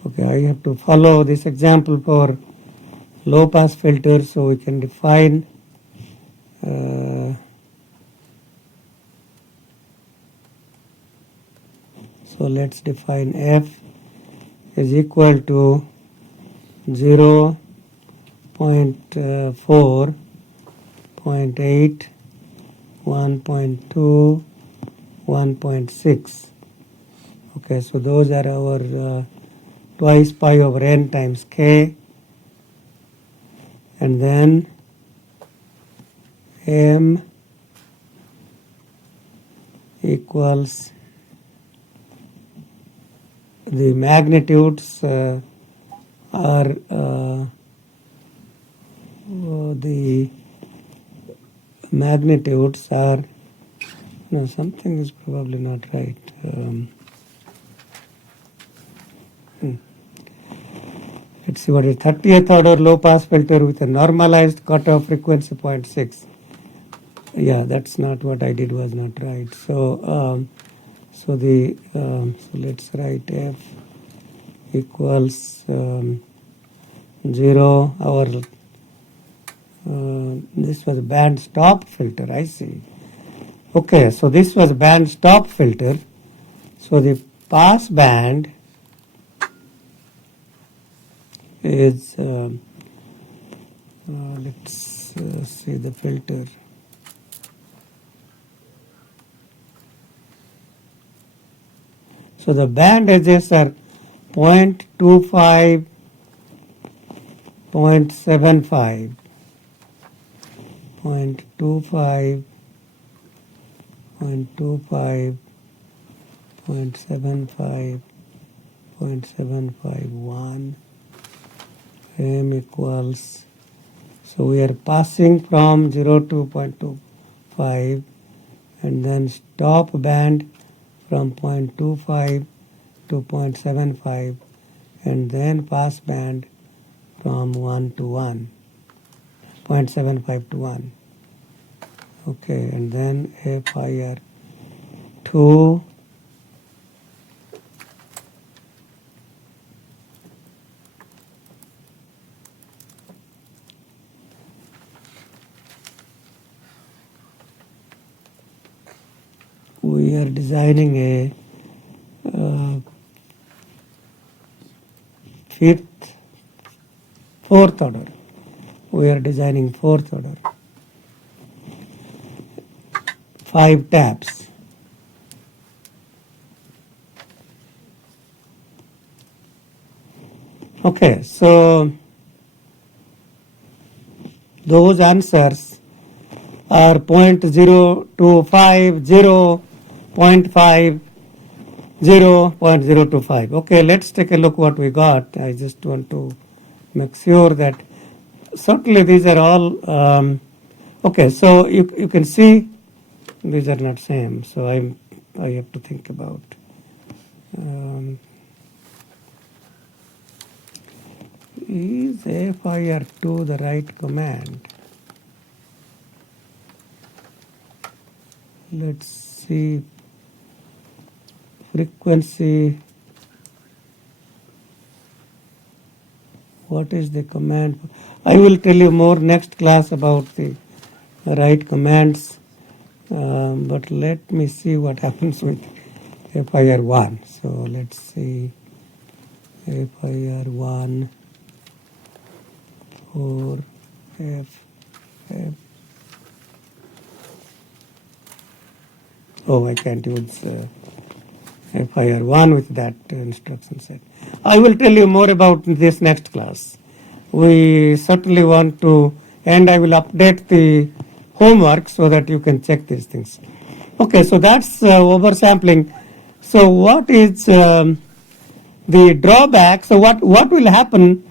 okay, I have to follow this example for low pass filter, so we can define so So let's define f is equal to 0, 0.4, 0.8, 1.2, 1.6. Okay, so those are our twice pi over n times k, and then m equals the magnitudes are the magnitudes are, no, something is probably not right. Let's see what is 30th order low pass filter with a normalized cutoff frequency 0.6. Yeah, that's not what I did, was not right. So so let's write f equals 0. Our this was band stop filter, I see. Okay, so this was band stop filter. So the pass band is let's see the filter. So the band edges are 0.25, 0.75, 0.25, 0.25, 0.75, 0.751. M equals, so we are passing from 0 to 0.25, and then stop band from 0.25 to 0.75, and then pass band from 1 to 1, 0.75 to 1. Okay, and then FIR 2 we are designing a fourth order. We are designing fourth order. 5 taps. Okay, so those answers are 0.0250, 0.5, 0.025. Okay, let's take a look what we got. I just want to make sure that certainly these are all okay. So you can see these are not same. So I have to think about. Is FIR2 the right command? Let's see. Frequency. What is the command? I will tell you more next class about the right commands. But let me see what happens with FIR1. So let's see. FIR1 for F. Oh, I can't use FIR1 with that instruction set. I will tell you more about this next class. We certainly want to, and I will update the homework so that you can check these things. Okay, so that's oversampling. So what is the drawback? So what will happen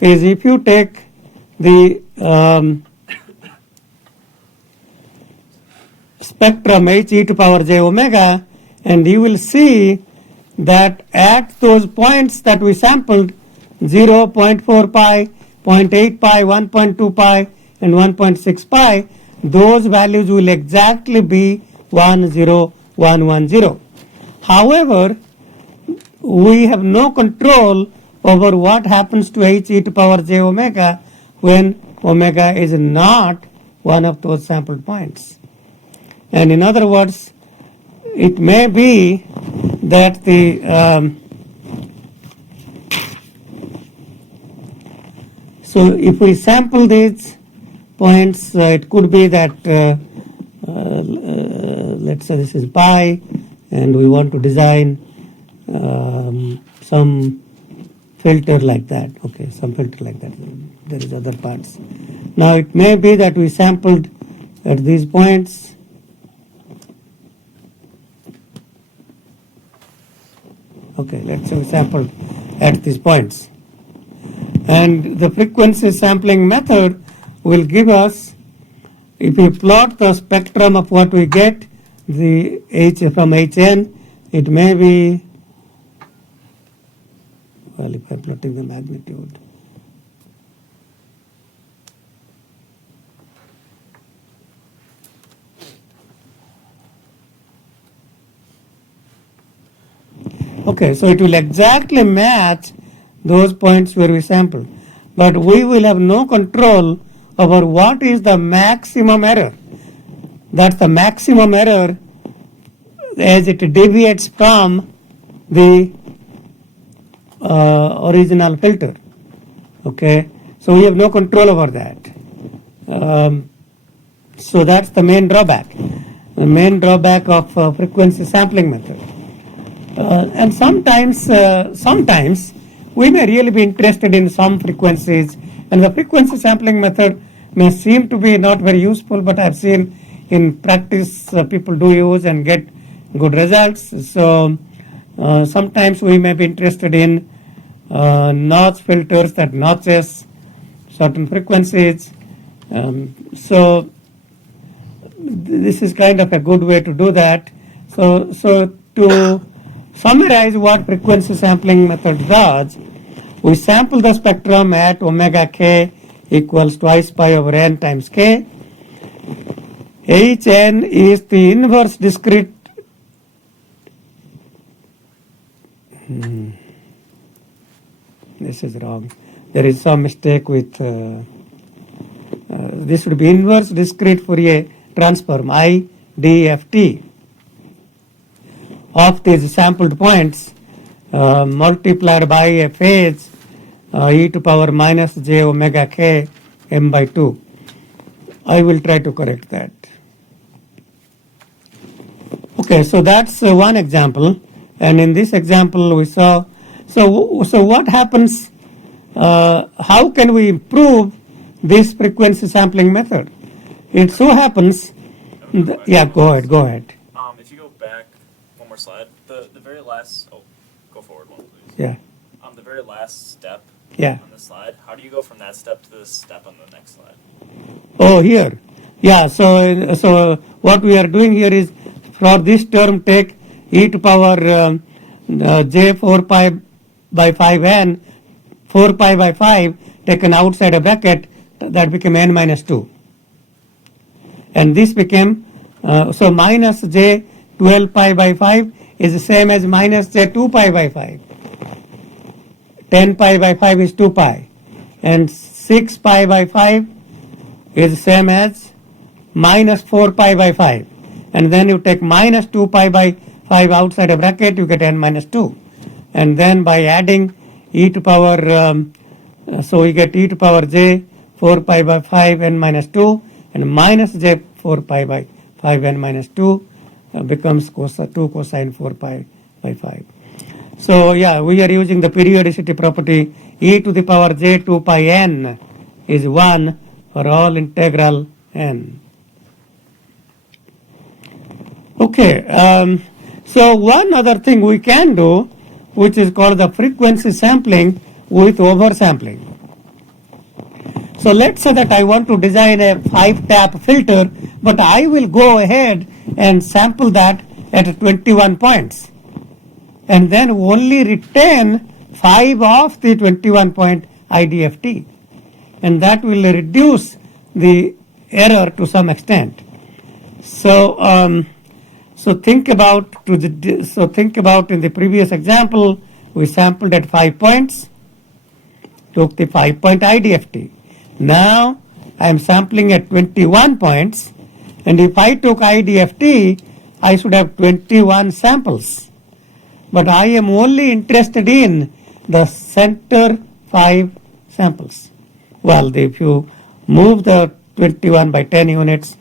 is if you take the spectrum h e to power j omega, and you will see that at those points that we sampled, 0, 0.4 pi, 0.8 pi, 1.2 pi, and 1.6 pi, those values will exactly be 1, 0, 1, 1, 0. However, we have no control over what happens to h e to power j omega when omega is not one of those sampled points. And in other words, it may be that the so if we sample these points, it could be that let's say this is pi, and we want to design some filter like that. Okay, some filter like that. There is other parts. Now it may be that we sampled at these points. Okay, let's say we sampled at these points. And the frequency sampling method will give us, if we plot the spectrum of what we get, the H from Hn, it may be, well, if I'm plotting the magnitude. Okay, so it will exactly match those points where we sampled. But we will have no control over what is the maximum error. That's the maximum error as it deviates from the original filter. Okay, so we have no control over that. So that's the main drawback. The main drawback of frequency sampling method. And sometimes we may really be interested in some frequencies, and the frequency sampling method may seem to be not very useful, but I've seen in practice people do use and get good results. So sometimes we may be interested in notch filters that notches certain frequencies. So this is kind of a good way to do that. So to summarize what frequency sampling method does, we sample the spectrum at omega k equals twice pi over n times k. Hn is the inverse discrete. This is wrong. There is some mistake with this would be inverse discrete Fourier transform IDFT of these sampled points multiplied by a phase e to power minus j omega k m by 2. I will try to correct that. Okay, so that's one example, and in this example we saw. So what happens? How can we improve this frequency sampling method? It so happens. Yeah, go ahead. If you go back one more slide, the very last. Oh, go forward one, please. Yeah. The very last step. Yeah. On this slide, how do you go from that step to this step on the next slide? Oh, here. Yeah. So what we are doing here is, for this term, take e to power j 4 pi by 5n, 4 pi by 5 taken outside a bracket, that became n minus 2. And this became, so minus j 12 pi by 5 is the same as minus j 2 pi by 5. 10 pi by 5 is 2 pi. And 6 pi by 5 is the same as minus 4 pi by 5. And then you take minus 2 pi by 5 outside a bracket, you get n minus 2. And then by adding e to power, so we get e to power j 4 pi by 5 n minus 2, and minus j 4 pi by 5 n minus 2 becomes 2 cosine 4 pi by 5. So yeah, we are using the periodicity property e to the power j 2 pi n is 1 for all integral n. Okay, so one other thing we can do, which is called the frequency sampling with oversampling. So let's say that I want to design a 5-tap filter, but I will go ahead and sample that at 21 points, and then only retain 5 of the 21 point IDFT, and that will reduce the error to some extent. So think about in the previous example, we sampled at 5 points, took the 5-point IDFT. Now I am sampling at 21 points, and if I took IDFT, I should have 21 samples. but I am only interested in the center 5 samples. Well, if you move the 21 by 10 units,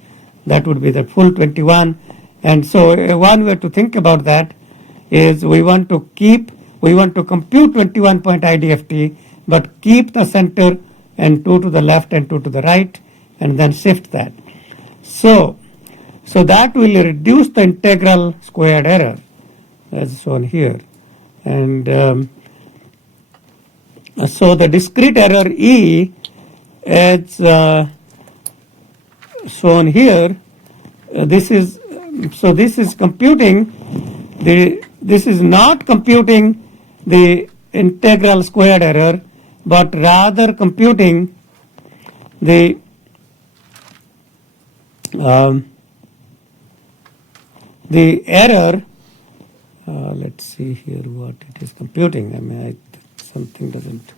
that would be the full 21. And so one way to think about that is we want to compute 21 point IDFT, but keep the center and 2 to the left and 2 to the right, and then shift that. So that will reduce the integral squared error as shown here. And so the discrete error E as shown here, this is computing this is not computing the integral squared error, but rather computing the error. Let's see here what it is computing. I mean, something doesn't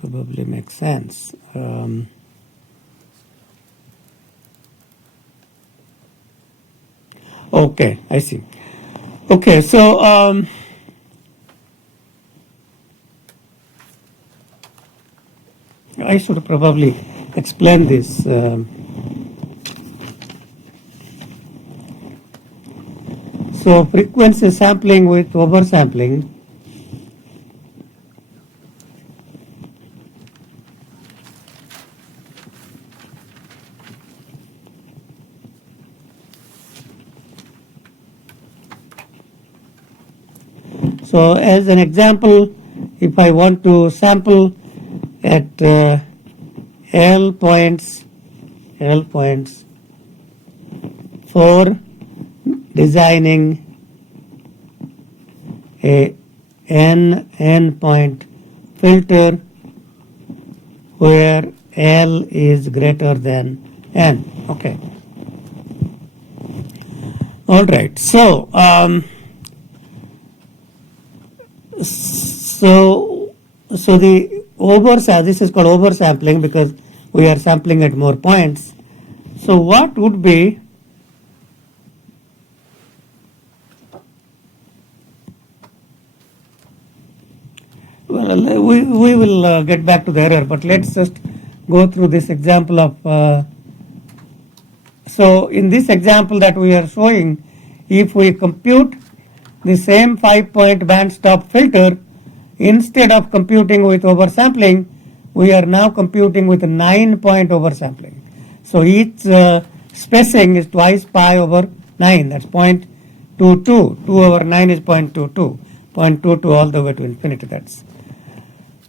probably make sense. Okay, I see. Okay, so I should probably explain this. So frequency sampling with oversampling. So as an example, if I want to sample at L points for designing a n point filter where L is greater than n. Okay. All right. So so the this is called oversampling because we are sampling at more points. So what would be we will get back to the error, but let's just go through this example of so in this example that we are showing, if we compute the same 5-point band stop filter, instead of computing with oversampling, we are now computing with a 9-point oversampling. So each spacing is twice pi over 9, that's 0.22. 2 over 9 is 0.22. 0.22 all the way to infinity, that's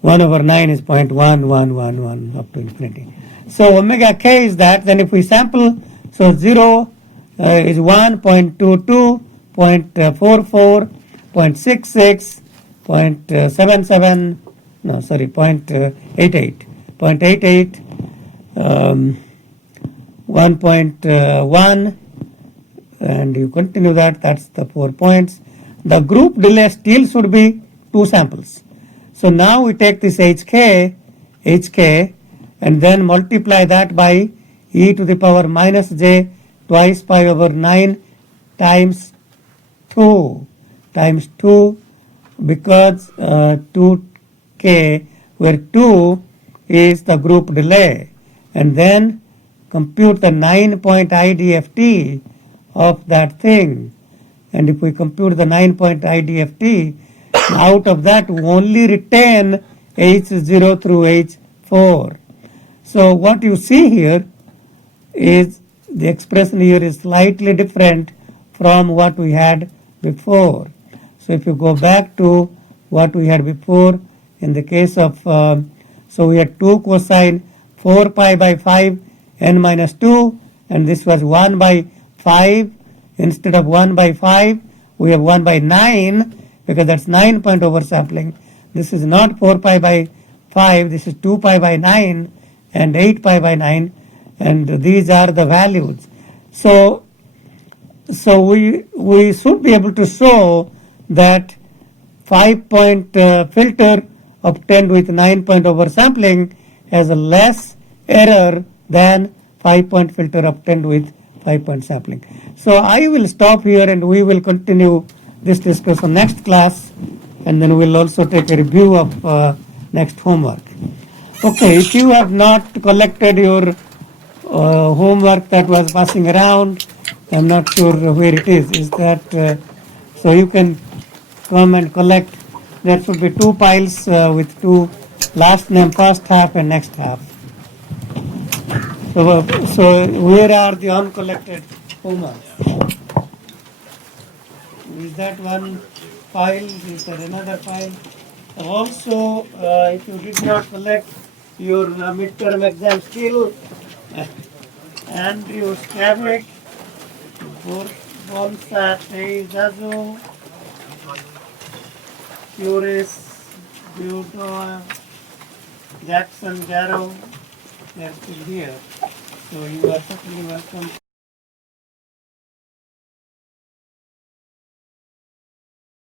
1 over 9 is 0.1111 up to infinity. So omega k is that, then if we sample, so 0 is 1, 0.22, 0.44, 0.66, 0.77, no, sorry, 0.88, 1.1, and you continue that, that's the 4 points. The group delay still should be 2 samples. So now we take this hk, and then multiply that by e to the power minus j twice pi over 9 times 2 because 2k where 2 is the group delay, and then compute the 9-point IDFT of that thing. And if we compute the 9-point IDFT, out of that we only retain H0 through H4. So what you see here is the expression here is slightly different from what we had before. So if you go back to what we had before, in the case of, so we had 2 cosine 4 pi by 5 n minus 2, and this was 1 by 5. Instead of 1 by 5, we have 1 by 9, because that's 9-point oversampling. This is not 4 pi by 5, this is 2 pi by 9 and 8 pi by 9, and these are the values. So we should be able to show that 5-point filter obtained with 9-point oversampling has a less error than 5-point filter obtained with 5-point sampling. So I will stop here and we will continue this discussion next class, and then we'll also take a review of next homework. Okay, if you have not collected your homework that was passing around, I'm not sure where it is. Is that so? You can come and collect. There should be 2 piles with 2 last name, first half and next half. So where are the uncollected homework? Is that one file? Is there another file? Also, if you did not collect your midterm exam skill and your SCAVIC, Bonsat, Zazu, Puris, Buto, Jackson, Jarrow, they are still here. So you are certainly welcome.